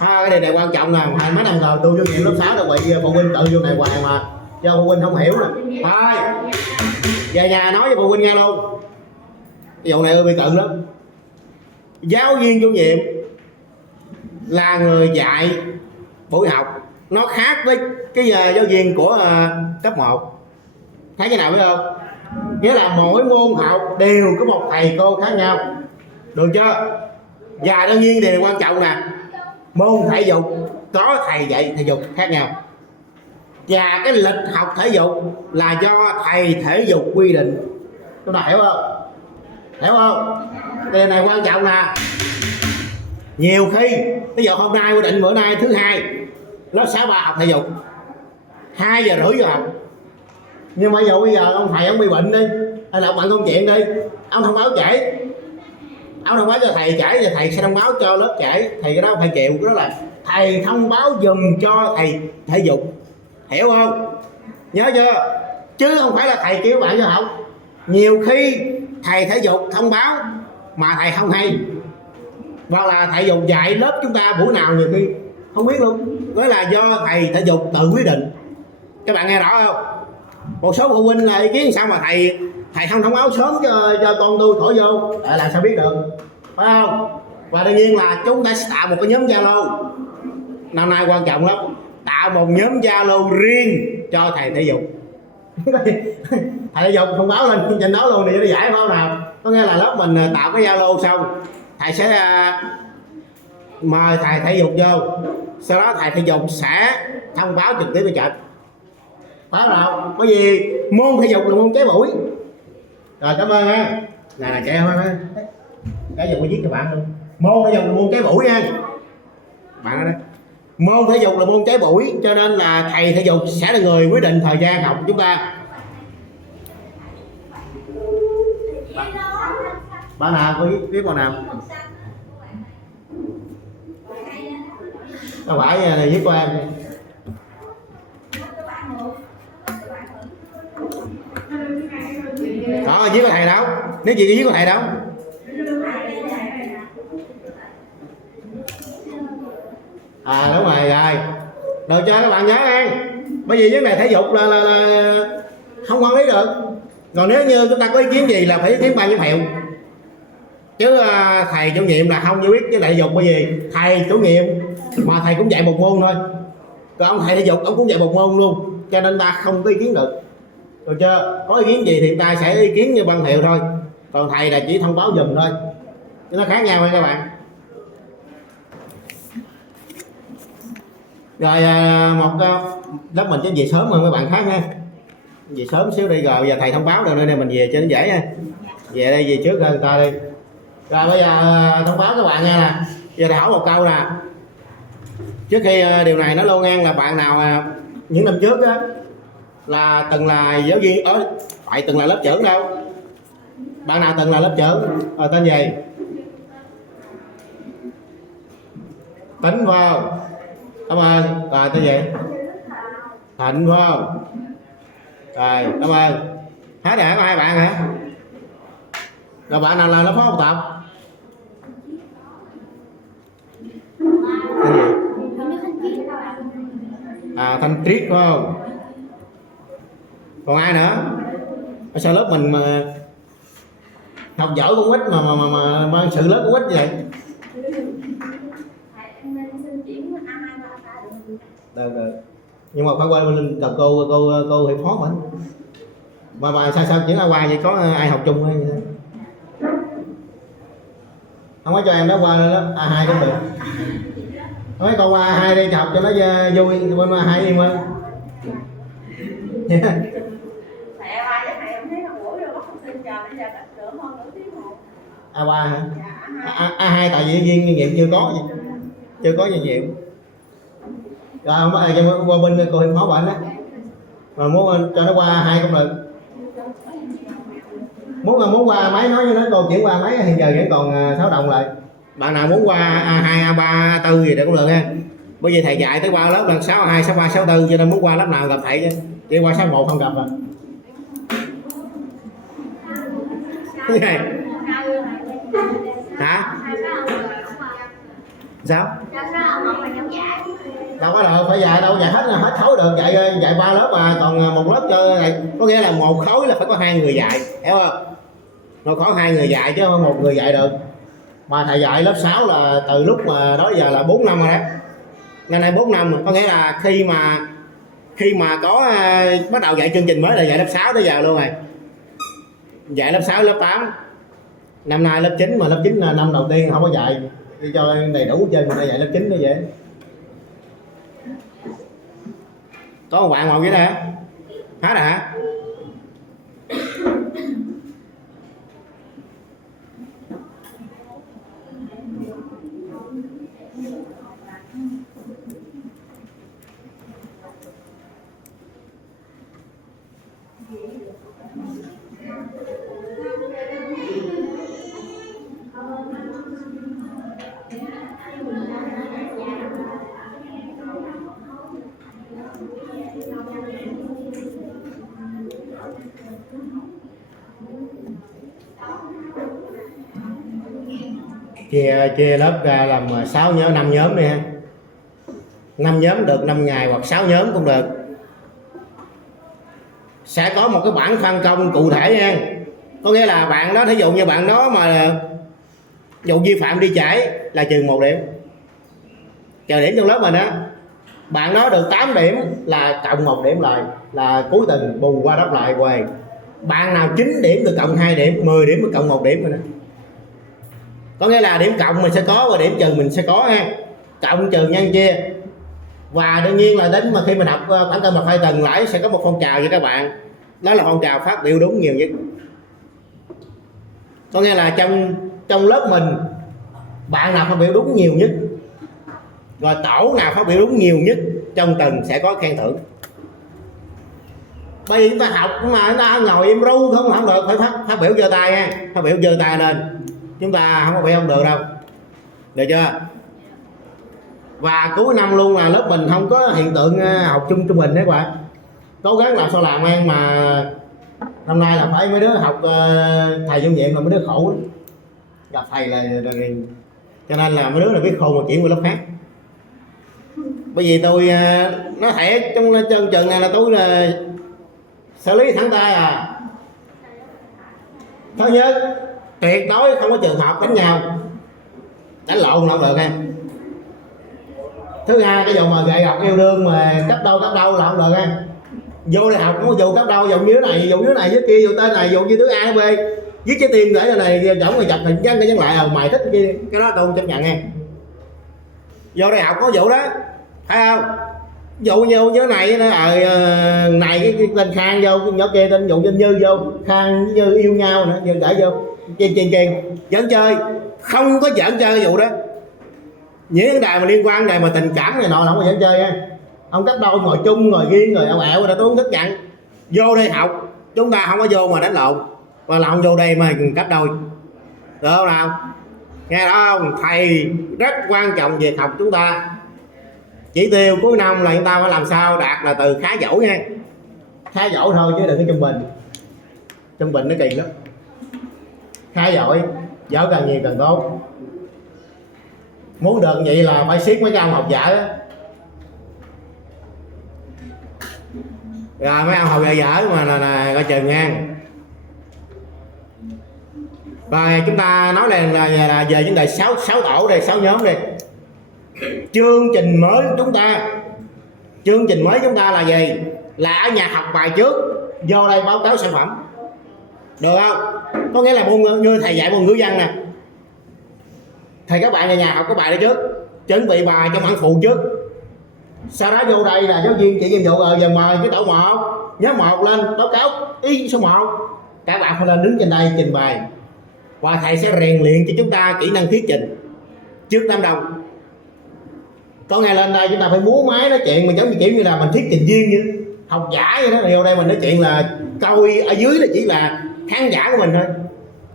Cái điều này quan trọng nè, mấy năm rồi tôi chủ nhiệm lớp 6 đã bị phụ huynh tự vô này hoài mà cho phụ huynh không hiểu nè. Thôi về nhà nói với phụ huynh nghe luôn, cái vụ này bị cận lắm. Giáo viên chủ nhiệm là người dạy buổi học, nó khác với cái giáo viên của cấp 1. Thấy cái nào biết không? Nghĩa là mỗi môn học đều có một thầy cô khác nhau, được chưa? Và đương nhiên điều quan trọng nè, môn thể dục có thầy dạy thể dục khác nhau, và cái lịch học thể dục là do thầy thể dục quy định. Chúng ta hiểu không? Hiểu không? Điều này quan trọng nè. Nhiều khi ví dụ hôm nay quy định bữa nay thứ hai lớp 6 3 học thể dục 2 giờ rưỡi giờ học, nhưng mà bây giờ ông thầy ông bị bệnh đi hay là ông bận công chuyện đi, ông thông báo trễ, ông thông báo cho thầy trễ thì thầy sẽ thông báo cho lớp trễ, thì cái đó phải chịu. Cái đó là thầy thông báo dùm cho thầy thể dục, hiểu không? Nhớ chưa? Chứ không phải là thầy kêu bạn vô học. Nhiều khi thầy thể dục thông báo mà thầy không hay, hoặc là thầy dục dạy lớp chúng ta buổi nào nhiều khi không biết luôn, nói là do thầy thể dục tự quyết định. Các bạn nghe rõ không? Một số phụ huynh là ý kiến sao mà thầy không thông báo sớm cho con tôi khỏi vô, làm sao biết được, phải không? Và đương nhiên là chúng ta sẽ tạo một cái nhóm Zalo, năm nay quan trọng lắm, tạo một nhóm Zalo riêng cho thầy thể dục. Thầy thể dục thông báo lên trên đó luôn thì nó giải pháo nào. Có nghĩa là lớp mình tạo cái Zalo xong, thầy sẽ mời thầy thể dục vô, sau đó thầy thể dục sẽ thông báo trực tiếp với trận. Phải không? Bởi vì môn thể dục là môn trái buổi. Rồi cảm ơn ha. Này trẻ em ha. Cái giờ tôi viết cho bạn luôn. Môn thể dục là môn trái buổi nha. Bạn ở đây. Môn thể dục là môn trái buổi, cho nên là thầy thể dục sẽ là người quyết định thời gian học của chúng ta. Bạn nào có viết con nào? Đâu phải này viết của em. Đó, viết của thầy đâu? Nếu chị viết của thầy đâu? Đúng rồi, rồi. Được cho các bạn nhớ nha. Bởi vì vấn đề thể dục là không quản lý được. Còn nếu như chúng ta có ý kiến gì là phải ý kiến ban giám hiệu. Chứ thầy chủ nhiệm là không giải quyết với thể dục, bởi vì thầy chủ nhiệm mà thầy cũng dạy một môn thôi. Còn ông thầy thể dục ông cũng dạy một môn luôn, cho nên ta không có ý kiến được. Được chưa? Có ý kiến gì thì ta sẽ ý kiến như ban hiệu thôi. Còn thầy là chỉ thông báo giùm thôi. Chứ nó khác nhau nha các bạn. Rồi một lớp mình sẽ về sớm hơn mấy bạn khác nha. Về sớm xíu đi rồi giờ thầy thông báo rồi nên mình về cho nó dễ nha. Về đây về trước hơn người ta đi. Rồi bây giờ thông báo các bạn nghe nè. Giờ thầy hỏi một câu nè. Trước khi điều này nói luôn ngang là bạn nào những năm trước á là từng là giáo viên phải từng là lớp trưởng đâu. Bạn nào từng là lớp trưởng? Tên gì? Tính vào. Cảm ơn. Rồi tên gì? Thịnh vào. Rồi cảm ơn. Hết rồi hả? Có 2 bạn hả? Rồi bạn nào là lớp phó học tập? Tên gì? Thanh Triết phải không? Còn ai nữa? Ở sao lớp mình mà học giỏi cũng ít mà mang sự lớp cũng ít vậy? Được. Nhưng mà phải qua bên Linh gặp cô hiệu phó mình. Mà bà sao chuyển qua vậy, có ai học chung hay gì? Không có cho em đó qua lớp A2 cũng được. Nói con qua A2 đi học cho nó vui, bên A2 yên hơn. A3 hả? A2 tại vì viên kinh nghiệm chưa có kinh nghiệm. Rồi không ai cho qua bên cô hiệu phó bạn đó. Mà muốn cho nó qua A2 cũng được. Muốn qua máy nói với nó cô chuyển qua máy hiện giờ vẫn còn 6 đồng lại. Bạn nào muốn qua A2, A3, A4 gì đó cũng được nha. Bởi vì thầy dạy tới qua lớp là 62, 63, 64 cho nên muốn qua lớp nào gặp thầy chứ. Chỉ qua 61 không gặp rồi. Cái này. Hả? Sao? Đâu có được, phải dạy đâu, dạy hết khối được, dạy 3 lớp mà còn một lớp cho này, có nghĩa là một khối là phải có 2 người dạy, hiểu không? Nó có 2 người dạy chứ không 1 người dạy được. Mà thầy dạy lớp 6 là từ lúc mà đó giờ là 4 năm rồi đó. Năm nay 4 năm, có nghĩa là khi mà có bắt đầu dạy chương trình mới là dạy lớp 6 tới giờ luôn rồi. Dạy lớp 6, lớp 8. Năm nay lớp 9 mà lớp 9 là năm đầu tiên không có dạy. Đi cho đầy đủ chơi người ta dạy lớp 9 nó dễ. Có một bạn ngồi dưới đây hả? Hết rồi hả? chia lớp ra làm 6 nhóm 5 nhóm đi ha. 5 nhóm được 5 ngày hoặc 6 nhóm cũng được. Sẽ có một cái bảng phân công cụ thể nha. Có nghĩa là bạn đó, thí dụ như bạn đó mà dụ vi phạm đi trễ là trừ 1 điểm. Trừ điểm trong lớp mình á. Bạn đó được 8 điểm là cộng 1 điểm lại, là cuối tuần bù qua đắp lại quầy. Bạn nào 9 điểm được cộng 2 điểm, 10 điểm được cộng 1 điểm rồi đó. Có nghĩa là điểm cộng mình sẽ có và điểm trừ mình sẽ có ha. Cộng trừ nhân chia. Và đương nhiên là đến mà khi mình học bản thân một 2 tuần lại sẽ có một phong trào với các bạn. Đó là phong trào phát biểu đúng nhiều nhất. Có nghĩa là trong lớp mình, bạn nào phát biểu đúng nhiều nhất, rồi tổ nào phát biểu đúng nhiều nhất trong tuần sẽ có khen thưởng. Bây giờ chúng ta học mà chúng ta ngồi im ru không được, phải phát biểu giơ tay nha, phát biểu giơ tay lên, chúng ta không có bị không được đâu, được chưa? Và cuối năm luôn là lớp mình không có hiện tượng học chung trung bình đấy các bạn, cố gắng làm sao làm ăn mà năm nay là phải mấy đứa học thầy chủ nhiệm là mấy đứa khổ lắm. Gặp thầy là cho nên là mấy đứa là biết khôn mà chuyển qua lớp khác. Bởi vì tôi nói thiệt trong trường này là tôi là xử lý thẳng tay à. Thứ nhất, tuyệt đối không có trường hợp đánh nhau, đánh lộn không được em. Thứ hai, cái vụ mà gậy gọc yêu đương mà cấp đâu là không được em. Vô đại học cũng có vụ cấp đâu, vụ như thế này, vụ như thế này với kia, vụ tên này, vụ như thứ A B, viết trái tim để này chổng rồi chụp hình chân lại mày thích cái đó tôi không chấp nhận em. Vô đại học có vụ đó, phải không? Vụ như thế này này cái tên Khang vô, nhỏ kia tên vụ Vinh Như vô, Khang với Như yêu nhau nữa, giờ để vô chiên giỡn chơi, không có giỡn chơi cái vụ đó. Những vấn đề mà liên quan đề mà tình cảm này nọ là không có giỡn chơi ha. Ông cấp đôi ngồi chung ngồi riêng rồi ảo ảo, tôi không thích nhận. Vô đây học chúng ta không có vô mà đánh lộn, và là không vô đây mà cấp đôi, được không nào? Nghe đó không? Thầy rất quan trọng việc học chúng ta. Chỉ tiêu cuối năm là chúng ta phải làm sao đạt là từ khá giỏi nha, khá giỏi thôi chứ đừng có trung bình. Trung bình nó kỳ lắm. Khá giỏi, giỏi càng nhiều càng tốt. Muốn được vậy là phải siết mấy cái ông học dở đó. Rồi mấy ông học dở mà là coi chừng ngang. Rồi chúng ta nói là về vấn đề 6 tổ đây, 6 nhóm đi. Chương trình mới chúng ta là gì? Là ở nhà học bài trước, vô đây báo cáo sản phẩm, được không? Có nghĩa là môn như thầy dạy môn ngữ văn nè, thầy các bạn ở nhà học cái bài đó trước, chuẩn bị bài trong bản phụ trước, sau đó vô đây là giáo viên chỉ nhiệm vụ rồi giờ mời cái tổ 1 nhóm 1 lên báo cáo ý số 1, các bạn phải lên đứng trên đây trình bày và thầy sẽ rèn luyện cho chúng ta kỹ năng thuyết trình trước đám đông. Có ngày lên đây chúng ta phải múa máy nói chuyện mà giống như kiểu như là mình thuyết trình viên như học giả vậy đó. Vô đây mình nói chuyện là coi ở dưới là chỉ là khán giả của mình thôi,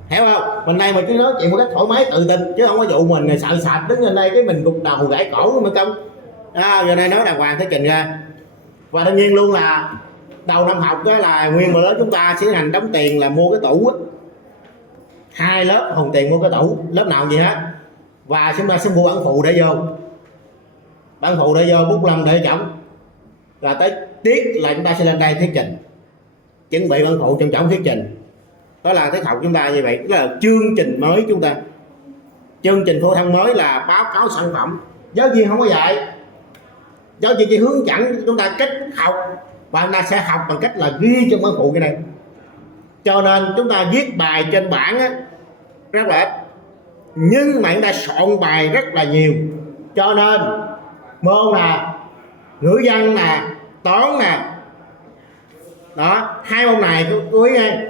hiểu không? Mình đây mình cứ nói chuyện một cách thoải mái tự tin, chứ không có vụ mình sợ sệt đứng lên đây cái mình gục đầu gãy cổ mới công. Giờ này nói đàng hoàng thuyết trình ra. Và đương nhiên luôn là đầu năm học đó là nguyên một lớp chúng ta sẽ hành đóng tiền là mua cái tủ á. 2 lớp hùng tiền mua cái tủ, lớp nào gì hết. Và chúng ta sẽ mua bản phụ để vô, bản phụ để vô, bút lông để chổng. Và tới tiết là chúng ta sẽ lên đây thuyết trình, chuẩn bị bản phụ trong chổng thuyết trình. Đó là tiết học chúng ta như vậy. Đó là chương trình mới chúng ta. Chương trình phổ thông mới là báo cáo sản phẩm. Giáo viên không có dạy, giáo viên chỉ hướng dẫn chúng ta cách học, và chúng ta sẽ học bằng cách là ghi trong bản phụ cái này. Cho nên chúng ta viết bài trên bảng á, rất là ít, nhưng mà chúng ta soạn bài rất là nhiều. Cho nên môn là ngữ văn nè, toán nè, đó 2 môn này chú ý nha.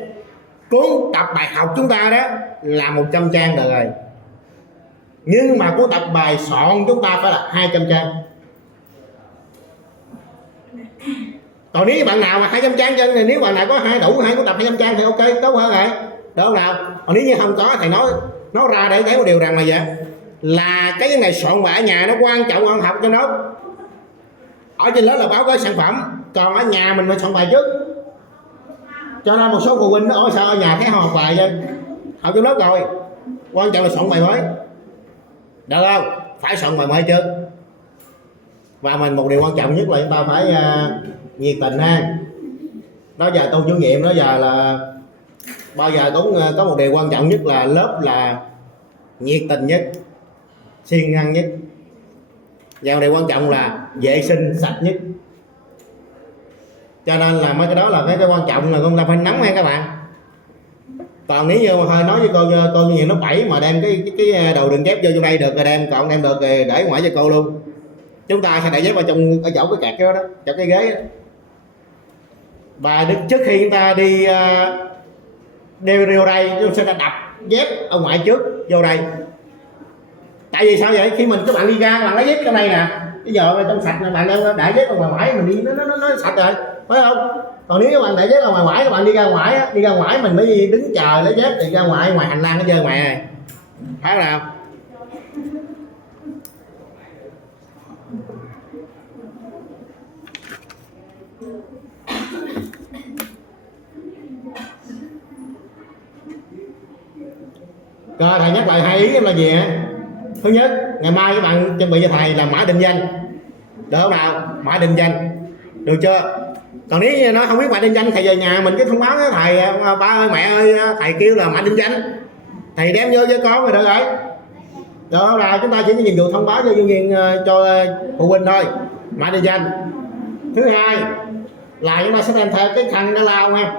Cuốn tập bài học chúng ta đó là 100 trang được rồi, nhưng mà cuốn tập bài soạn chúng ta phải là 200 trang. Còn nếu bạn nào mà 200 trang chân thì nếu bạn nào có đủ 2 cuốn tập 200 trang thì ok, tốt hơn rồi, được không nào? Còn nếu như không có thì nói ra để thấy một điều rằng là vậy, là cái này soạn bài ở nhà nó quan trọng hơn học cho nó. Ở trên lớp là báo cáo sản phẩm, còn ở nhà mình phải soạn bài trước. Cho nên một số phụ huynh nói sao ở nhà thấy học bài vậy, học trong lớp rồi, quan trọng là soạn bài mới. được không? Phải soạn bài mới chứ. Và mình một điều quan trọng nhất là chúng ta phải nhiệt tình ha. Đó giờ tôi chủ nhiệm đó giờ là bao giờ cũng có một điều quan trọng nhất là lớp là nhiệt tình nhất, siêng năng nhất, và một điều quan trọng là vệ sinh sạch nhất. Cho nên là mấy cái đó là cái quan trọng là chúng ta phải nắm nha các bạn. Còn nếu như mà nói với cô như vậy nó 7 mà đem cái đầu đường dép vô trong đây được rồi đem, còn đem được thì để ngoài cho cô luôn. Chúng ta sẽ để dép vào trong ở chỗ cái kẹt đó, chỗ cái ghế đó. Và trước khi chúng ta đi đeo vô đây chúng sẽ đập dép ở ngoài trước vô đây. Tại vì sao vậy? Khi các bạn đi ra các bạn lấy dép trong đây nè, bây giờ trong sạch bạn để dép ở ngoài ngoài mình đi nó sạch rồi, phải không? Còn nếu các bạn để dép ở ngoài ngoài, các bạn đi ra ngoài mình mới đứng chờ lấy dép thì ra ngoài hành lang nó chơi ngoài này, phải không nào? Rồi thầy nhắc lại 2 ý em là gì hả? Thứ nhất, ngày mai các bạn chuẩn bị cho thầy là mã định danh, được không nào? Mã định danh, được chưa? Còn nếu như nó không biết mã định danh, thầy về nhà mình cái thông báo với thầy, ba ơi mẹ ơi thầy kêu là mã định danh, thầy đem vô với con rồi được rồi. Đó là chúng ta chỉ có nhiệm vụ thông báo cho nhân viên, cho phụ huynh thôi, mã định danh. Thứ hai là chúng ta sẽ đem theo cái khăn để lau ha,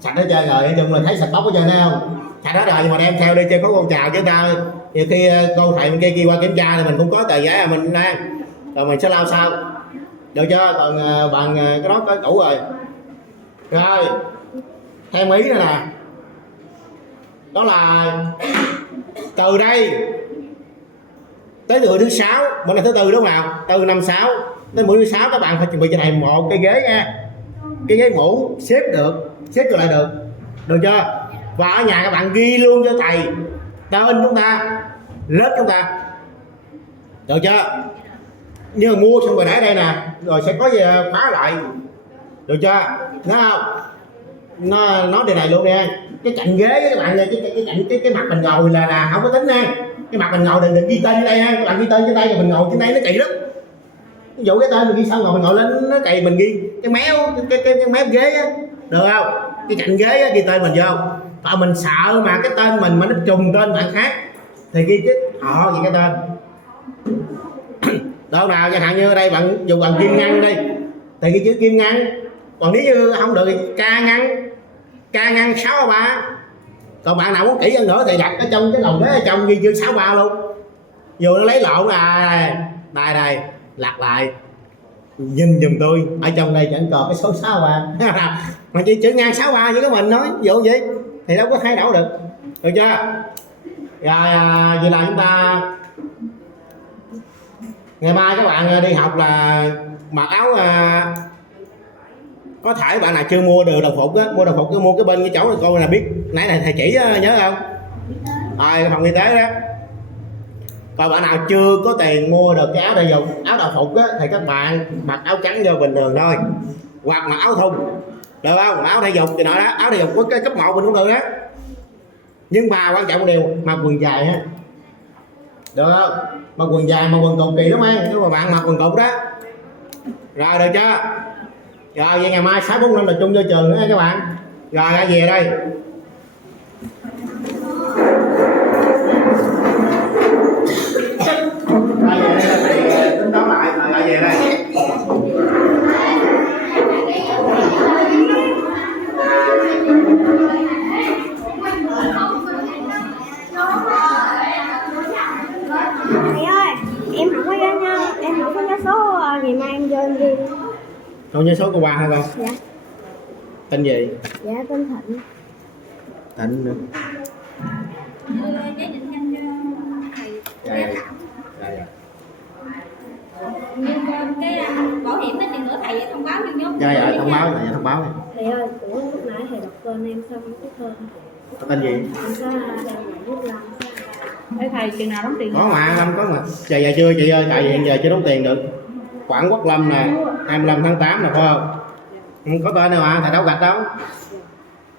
sạch hết trơn rồi, nói chung là thấy sạch bóc hết trơn thấy không? Sạch hết rồi nhưng mà đem theo đi chơi có con chào chứ ta nhiều khi cô thầy bên kia qua kiểm tra thì mình cũng có tờ giấy mình đang rồi mình sẽ lau sau, được chưa? Còn bằng cái đó có đủ rồi. Rồi thêm ý nữa nè, đó là từ đây tới bữa thứ 6, bữa này thứ tư đúng không nào? Từ 5 6 đến bữa thứ 6 các bạn phải chuẩn bị cho thầy một cái ghế nha, cái ghế mũ xếp cho lại được, được chưa? Và ở nhà các bạn ghi luôn cho thầy tên chúng ta, lớp chúng ta, được chưa? Nhưng mà mua xong rồi để đây nè, rồi sẽ có gì khóa lại, được chưa? Thấy không? Nó nói điều này luôn nha. Cái cạnh ghế các bạn, cái mặt mình ngồi là không có tính nha. Cái mặt mình ngồi đừng ghi tên trên đây nha, các bạn ghi tên trên đây rồi mình ngồi trên đây nó kỳ lắm. Ví dụ cái tên mình ghi xong rồi mình ngồi lên nó kỳ, mình ghi cái méo ghế á, được không? Cái cạnh ghế á, ghi tên mình vô. Còn mình sợ mà cái tên mình mà nó trùng tên bạn khác thì ghi cái họ gì cái tên. Đâu nào chẳng hạn như ở đây bạn dùng bằng kim ngăn đi thì ghi chữ kim ngăn. Còn nếu như không được thì ca ngăn 63. Còn bạn nào muốn kỹ hơn nữa thì đặt ở trong cái lồng ghế ở trong ghi chữ 63 luôn. Dù nó lấy lộn là đây lặt lại nhìn giùm tôi ở trong đây chẳng còn cái số 63 mà chỉ chữ ngang 63 với cái mình nói vụ vậy thì đâu có thay đổi được, được chưa? Rồi vậy là chúng ta ngày mai các bạn đi học là mặc áo, có thể bạn nào chưa mua được đồng phục á, mua đồng phục cứ mua cái bên cái chỗ này coi là biết, nãy này thầy chỉ nhớ không? Rồi phòng y tế đó. Còn bạn nào chưa có tiền mua được cái áo thể dục, áo đồng phục á, thì các bạn mặc áo trắng vô bình thường thôi, hoặc mặc áo thun, được không? Áo thể dục thì nói đó, áo thể dục có cái cấp 1 mình cũng được đó. Nhưng mà quan trọng một điều mặc quần dài ha, được không? Mặc quần dài, mặc quần cục kỳ lắm em, nếu mà bạn mặc quần cục đó. Rồi được chưa? Rồi vậy ngày mai 6 4 5 là chung vô trường nữa các bạn. Rồi ra về đây. Ra về đây là tính toán lại rồi ra về đây. Thầy ơi, em không có nhớ số ngày mai em vô em ghi. Không nhớ số cô Hoa hả con? Dạ. Tên gì? Dạ tên Thịnh. Thịnh nữa. Dạ. Nhưng cái bảo hiểm thì nữa thầy thông báo cho nhóm. Dạ thông báo này, thông báo này. Thầy ơi, của lúc nãy thầy đọc tên em xong cái tên. Tên gì? Em sẽ đem lại giúp làm. Để thầy chừng nào đóng tiền? Có mà, Lâm có mà. Giờ chưa chị ơi, tại vì giờ chưa đóng tiền được. Quảng Quốc Lâm nè, 25 tháng 8 nè phải không? Có tên đâu mà, thầy đâu gạch đâu.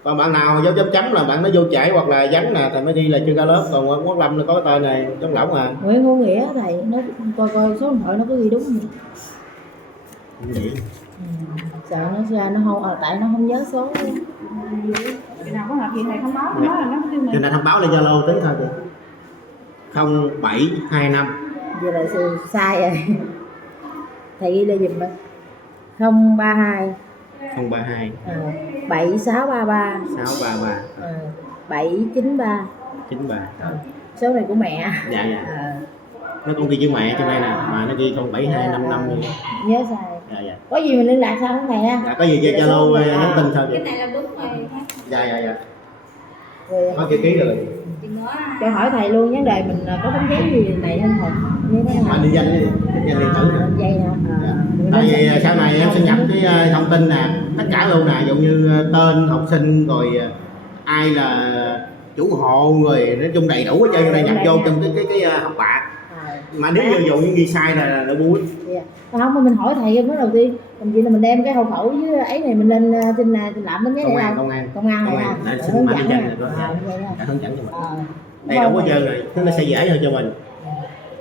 Còn bạn nào dấu chấm chấm là bạn nó vô trễ hoặc là vắng nè thì mới đi là chưa ra lớp, còn Quốc Lâm nó có cái tên này trống lỏng à. Nguyễn Hữu Nghĩa thầy nó coi coi số điện thoại nó có ghi đúng không? Sợ nó ra nó không tại nó không nhớ số. Khi nào có hợp gì thầy không báo nó là nó kêu Cho nên thông báo lên Zalo tính thôi chị. 0725 Vậy là sai rồi. Thầy ghi lên giùm đó. 032 7633 793 93. số này của mẹ. Dạ. Nó cũng ghi chữ mẹ cho nên là mà nó ghi con 7255 luôn. Nhớ sai. Dạ. Có gì mình liên lạc sao không thầy ha? Dạ, có gì cho Zalo nhắn tin thôi. cái này là đúng rồi. Dạ. Rồi, Có chữ ký rồi. cho hỏi thầy luôn vấn đề mình có tấm giấy gì này không thầy? Như thế Mà nào? định danh điện tử. Dây hả? Tại vì sau này em sẽ nhập cái thông tin nè, tất cả luôn nè, ví dụ như tên học sinh rồi ai là chủ hộ rồi nói chung đầy đủ hết trơn đây nhập vô trong cái học bạ. Mà nếu như ví dụ như ghi sai là nó vui. Không mà mình hỏi thầy cái đầu tiên mình chỉ là mình đem cái hộ khẩu với ấy này mình lên trên làm tấm giấy này đâu? Công an này ha. Xin mã định danh rồi. Hướng dẫn cho mình. Đây đủ hết trơn rồi, nó sẽ dễ hơn cho mình.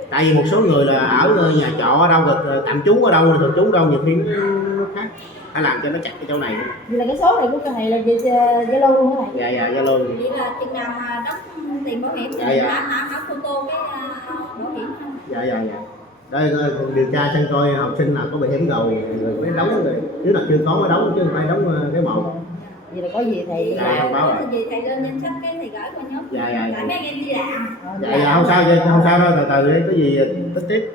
Tại vì một số người là ở nhà trọ ở đâu rồi tạm trú ở đâu rồi thường trú ở đâu nhiều khi nó khác, phải làm cho nó chặt cái chỗ này. Vậy là cái số này của cái này là Zalo luôn hả thầy? Dạ Zalo. Vậy là chừng nào mà đóng tiền bảo hiểm thì hả photo cái bảo hiểm không? Dạ. Đây điều tra xem coi học sinh nào có bảo hiểm rồi mới đóng rồi, nếu là chưa có mới đóng chứ không phải đóng cái một. Vậy là có gì thầy báo rồi. Gì thầy lên danh sách cái thầy gửi qua nhóm. Dạ. Tại mấy em đi làm. Dạ không sao đâu, từ đấy có gì tích tiếp.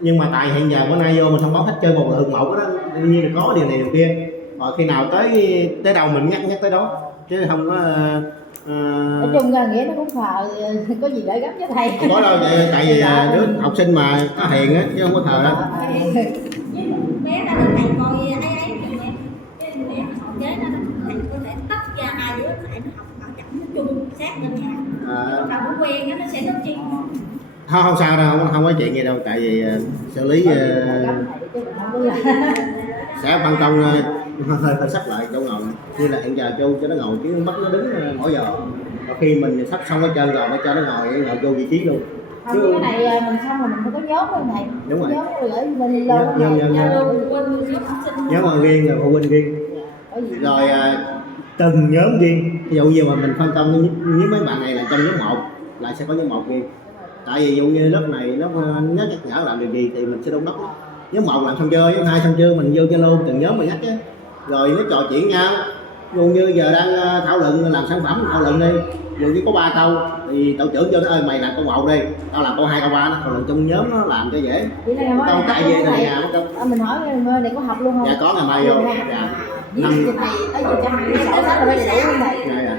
Nhưng mà tại hiện giờ bữa nay vô mình thông báo hết chơi một hưởng mẫu đó, đương nhiên là có điều này điều kia. Rồi khi nào tới đâu mình nhắc tới đó chứ không có nói chung ra nghĩa nó cũng thờ có gì để gấp với thầy. Không có đâu, tại vì đứa học sinh mà có hiền á chứ không có thờ đâu. Bé ra lên thầy coi ấy thì mẹ học chế nó thầy có thể tách ra hai đứa lại nó học ở chậm nó chung sát lên nhà. Đầu nó quen á nó sẽ nói chuyện. Không sao đâu, không có chuyện gì đâu, tại vì xử lý sẽ phân công hơi sắp lại chỗ ngồi như là hiện giờ cho nó ngồi chứ bắt nó đứng mỗi giờ. Và khi mình sắp xong hết trơn rồi mới cho nó ngồi vô vị trí luôn. Chứ cái này mình xong rồi mình phải có nhóm thôi thầy. Đúng rồi. Nhóm rồi gửi bên Nhóm đoàn viên rồi phụ huynh viên. Rồi từng nhóm viên, ví dụ như mà mình phân công với mấy bạn này là trong nhóm 1 là sẽ có nhóm 1 viên. Tại vì ví dụ như lớp này nó nhắc nhở làm điều gì thì mình sẽ đôn đốc. Nhóm 1 làm xong chưa, nhóm 2 xong chưa, mình vô Zalo từng nhóm mình nhắc chứ. Rồi nó trò chuyện nhau. Ví dụ như giờ đang thảo luận làm sản phẩm, thảo luận đi. Ví dụ như có 3 câu thì tổ trưởng cho nó ơi mày làm câu 1 đi, tao làm câu 2 câu 3 nó thảo luận trong nhóm nó làm cho dễ. Câu tại về này nhà mất đâu. Mình hỏi ngày này có học luôn không? Dạ có ngày mai vô. Dạ. Năm thầy ở giờ trăm sổ sách là phải đầy đủ không thầy? Dạ.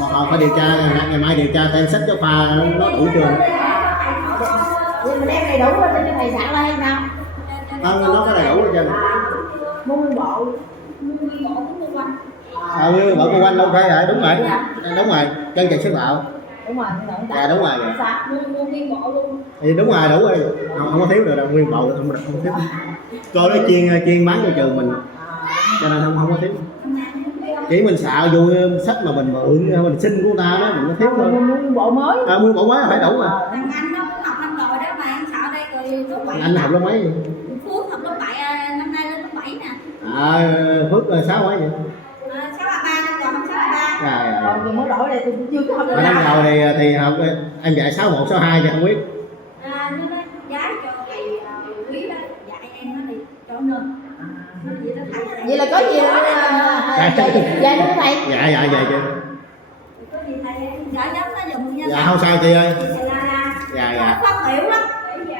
Mà họ phải điều tra ngày mai điều tra thêm sách cho pha nó đủ trường. Mình đem đầy đủ lên cho thầy sẵn lên sao? Nó có đầy đủ hết trơn. Mua nguyên bộ. Nguyên bộ cũng mua quanh. Nguyên bộ của quanh đâu phải rồi, đúng rồi. Đúng rồi, chân chạy sức bạo. Đúng rồi, dạ đúng rồi. Mua nguyên bộ luôn. Thì đúng rồi, đủ rồi. Không có thiếu được đâu, nguyên bộ không thiếu. Cô nó chuyên bán cho trường mình. Cho nên không có thiếu. Chỉ mình sợ vô sách mà mình mượn mình xin của người ta đó mình mới thiếu thôi. Mua bộ mới. Mua bộ mới phải đủ rồi. Thằng anh nó học năm rồi đó mà anh sợ đây rồi lớp 7. Anh học lớp mấy? Phước học lớp 7 năm nay lên lớp 7 nè. Phước 6 mấy vậy? 633 năm rồi, không 633. Rồi mới đổi đây tôi chưa có học được. Năm rồi thì học em dạy 61, 62 thì không biết. Nó nói giá cho thầy quý đó dạy em nó thì cho nên. Vậy là có gì dạ đúng thầy. Dạ chưa. Có gì thầy gửi giống nó dùng nha. Dạ không sao chị ơi. Dạ. Phát biểu lắm.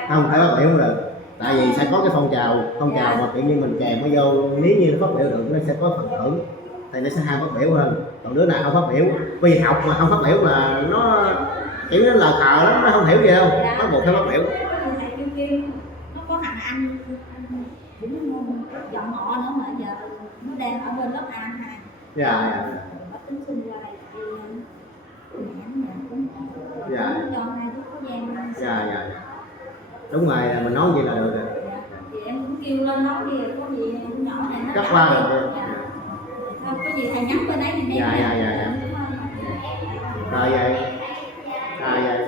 Không phải phát biểu được. Tại vì sẽ có cái phong trào mà tự nhiên mình kèm nó vô, nếu như nó phát biểu được nó sẽ có phần thưởng thì nó sẽ hay phát biểu hơn. Còn đứa nào không phát biểu, bởi vì học mà không phát biểu là nó kiểu nó là cờ lắm, nó không hiểu gì đâu, bắt buộc phải phát biểu. Nó có thằng anh giọng họ nữa mà giờ nó đang ở bên lớp A2. Dạ. Nó tính xin ra đây thì mẹ nó cũng dạ. cho hai đứa có gian. Dạ. Đúng rồi, mình nói gì là được rồi. Thì em cũng kêu lên nói đi, có gì nhỏ này nó cắt qua rồi. có gì thầy nhắn bên đấy thì đem Dạ. Rồi vậy. Rồi vậy.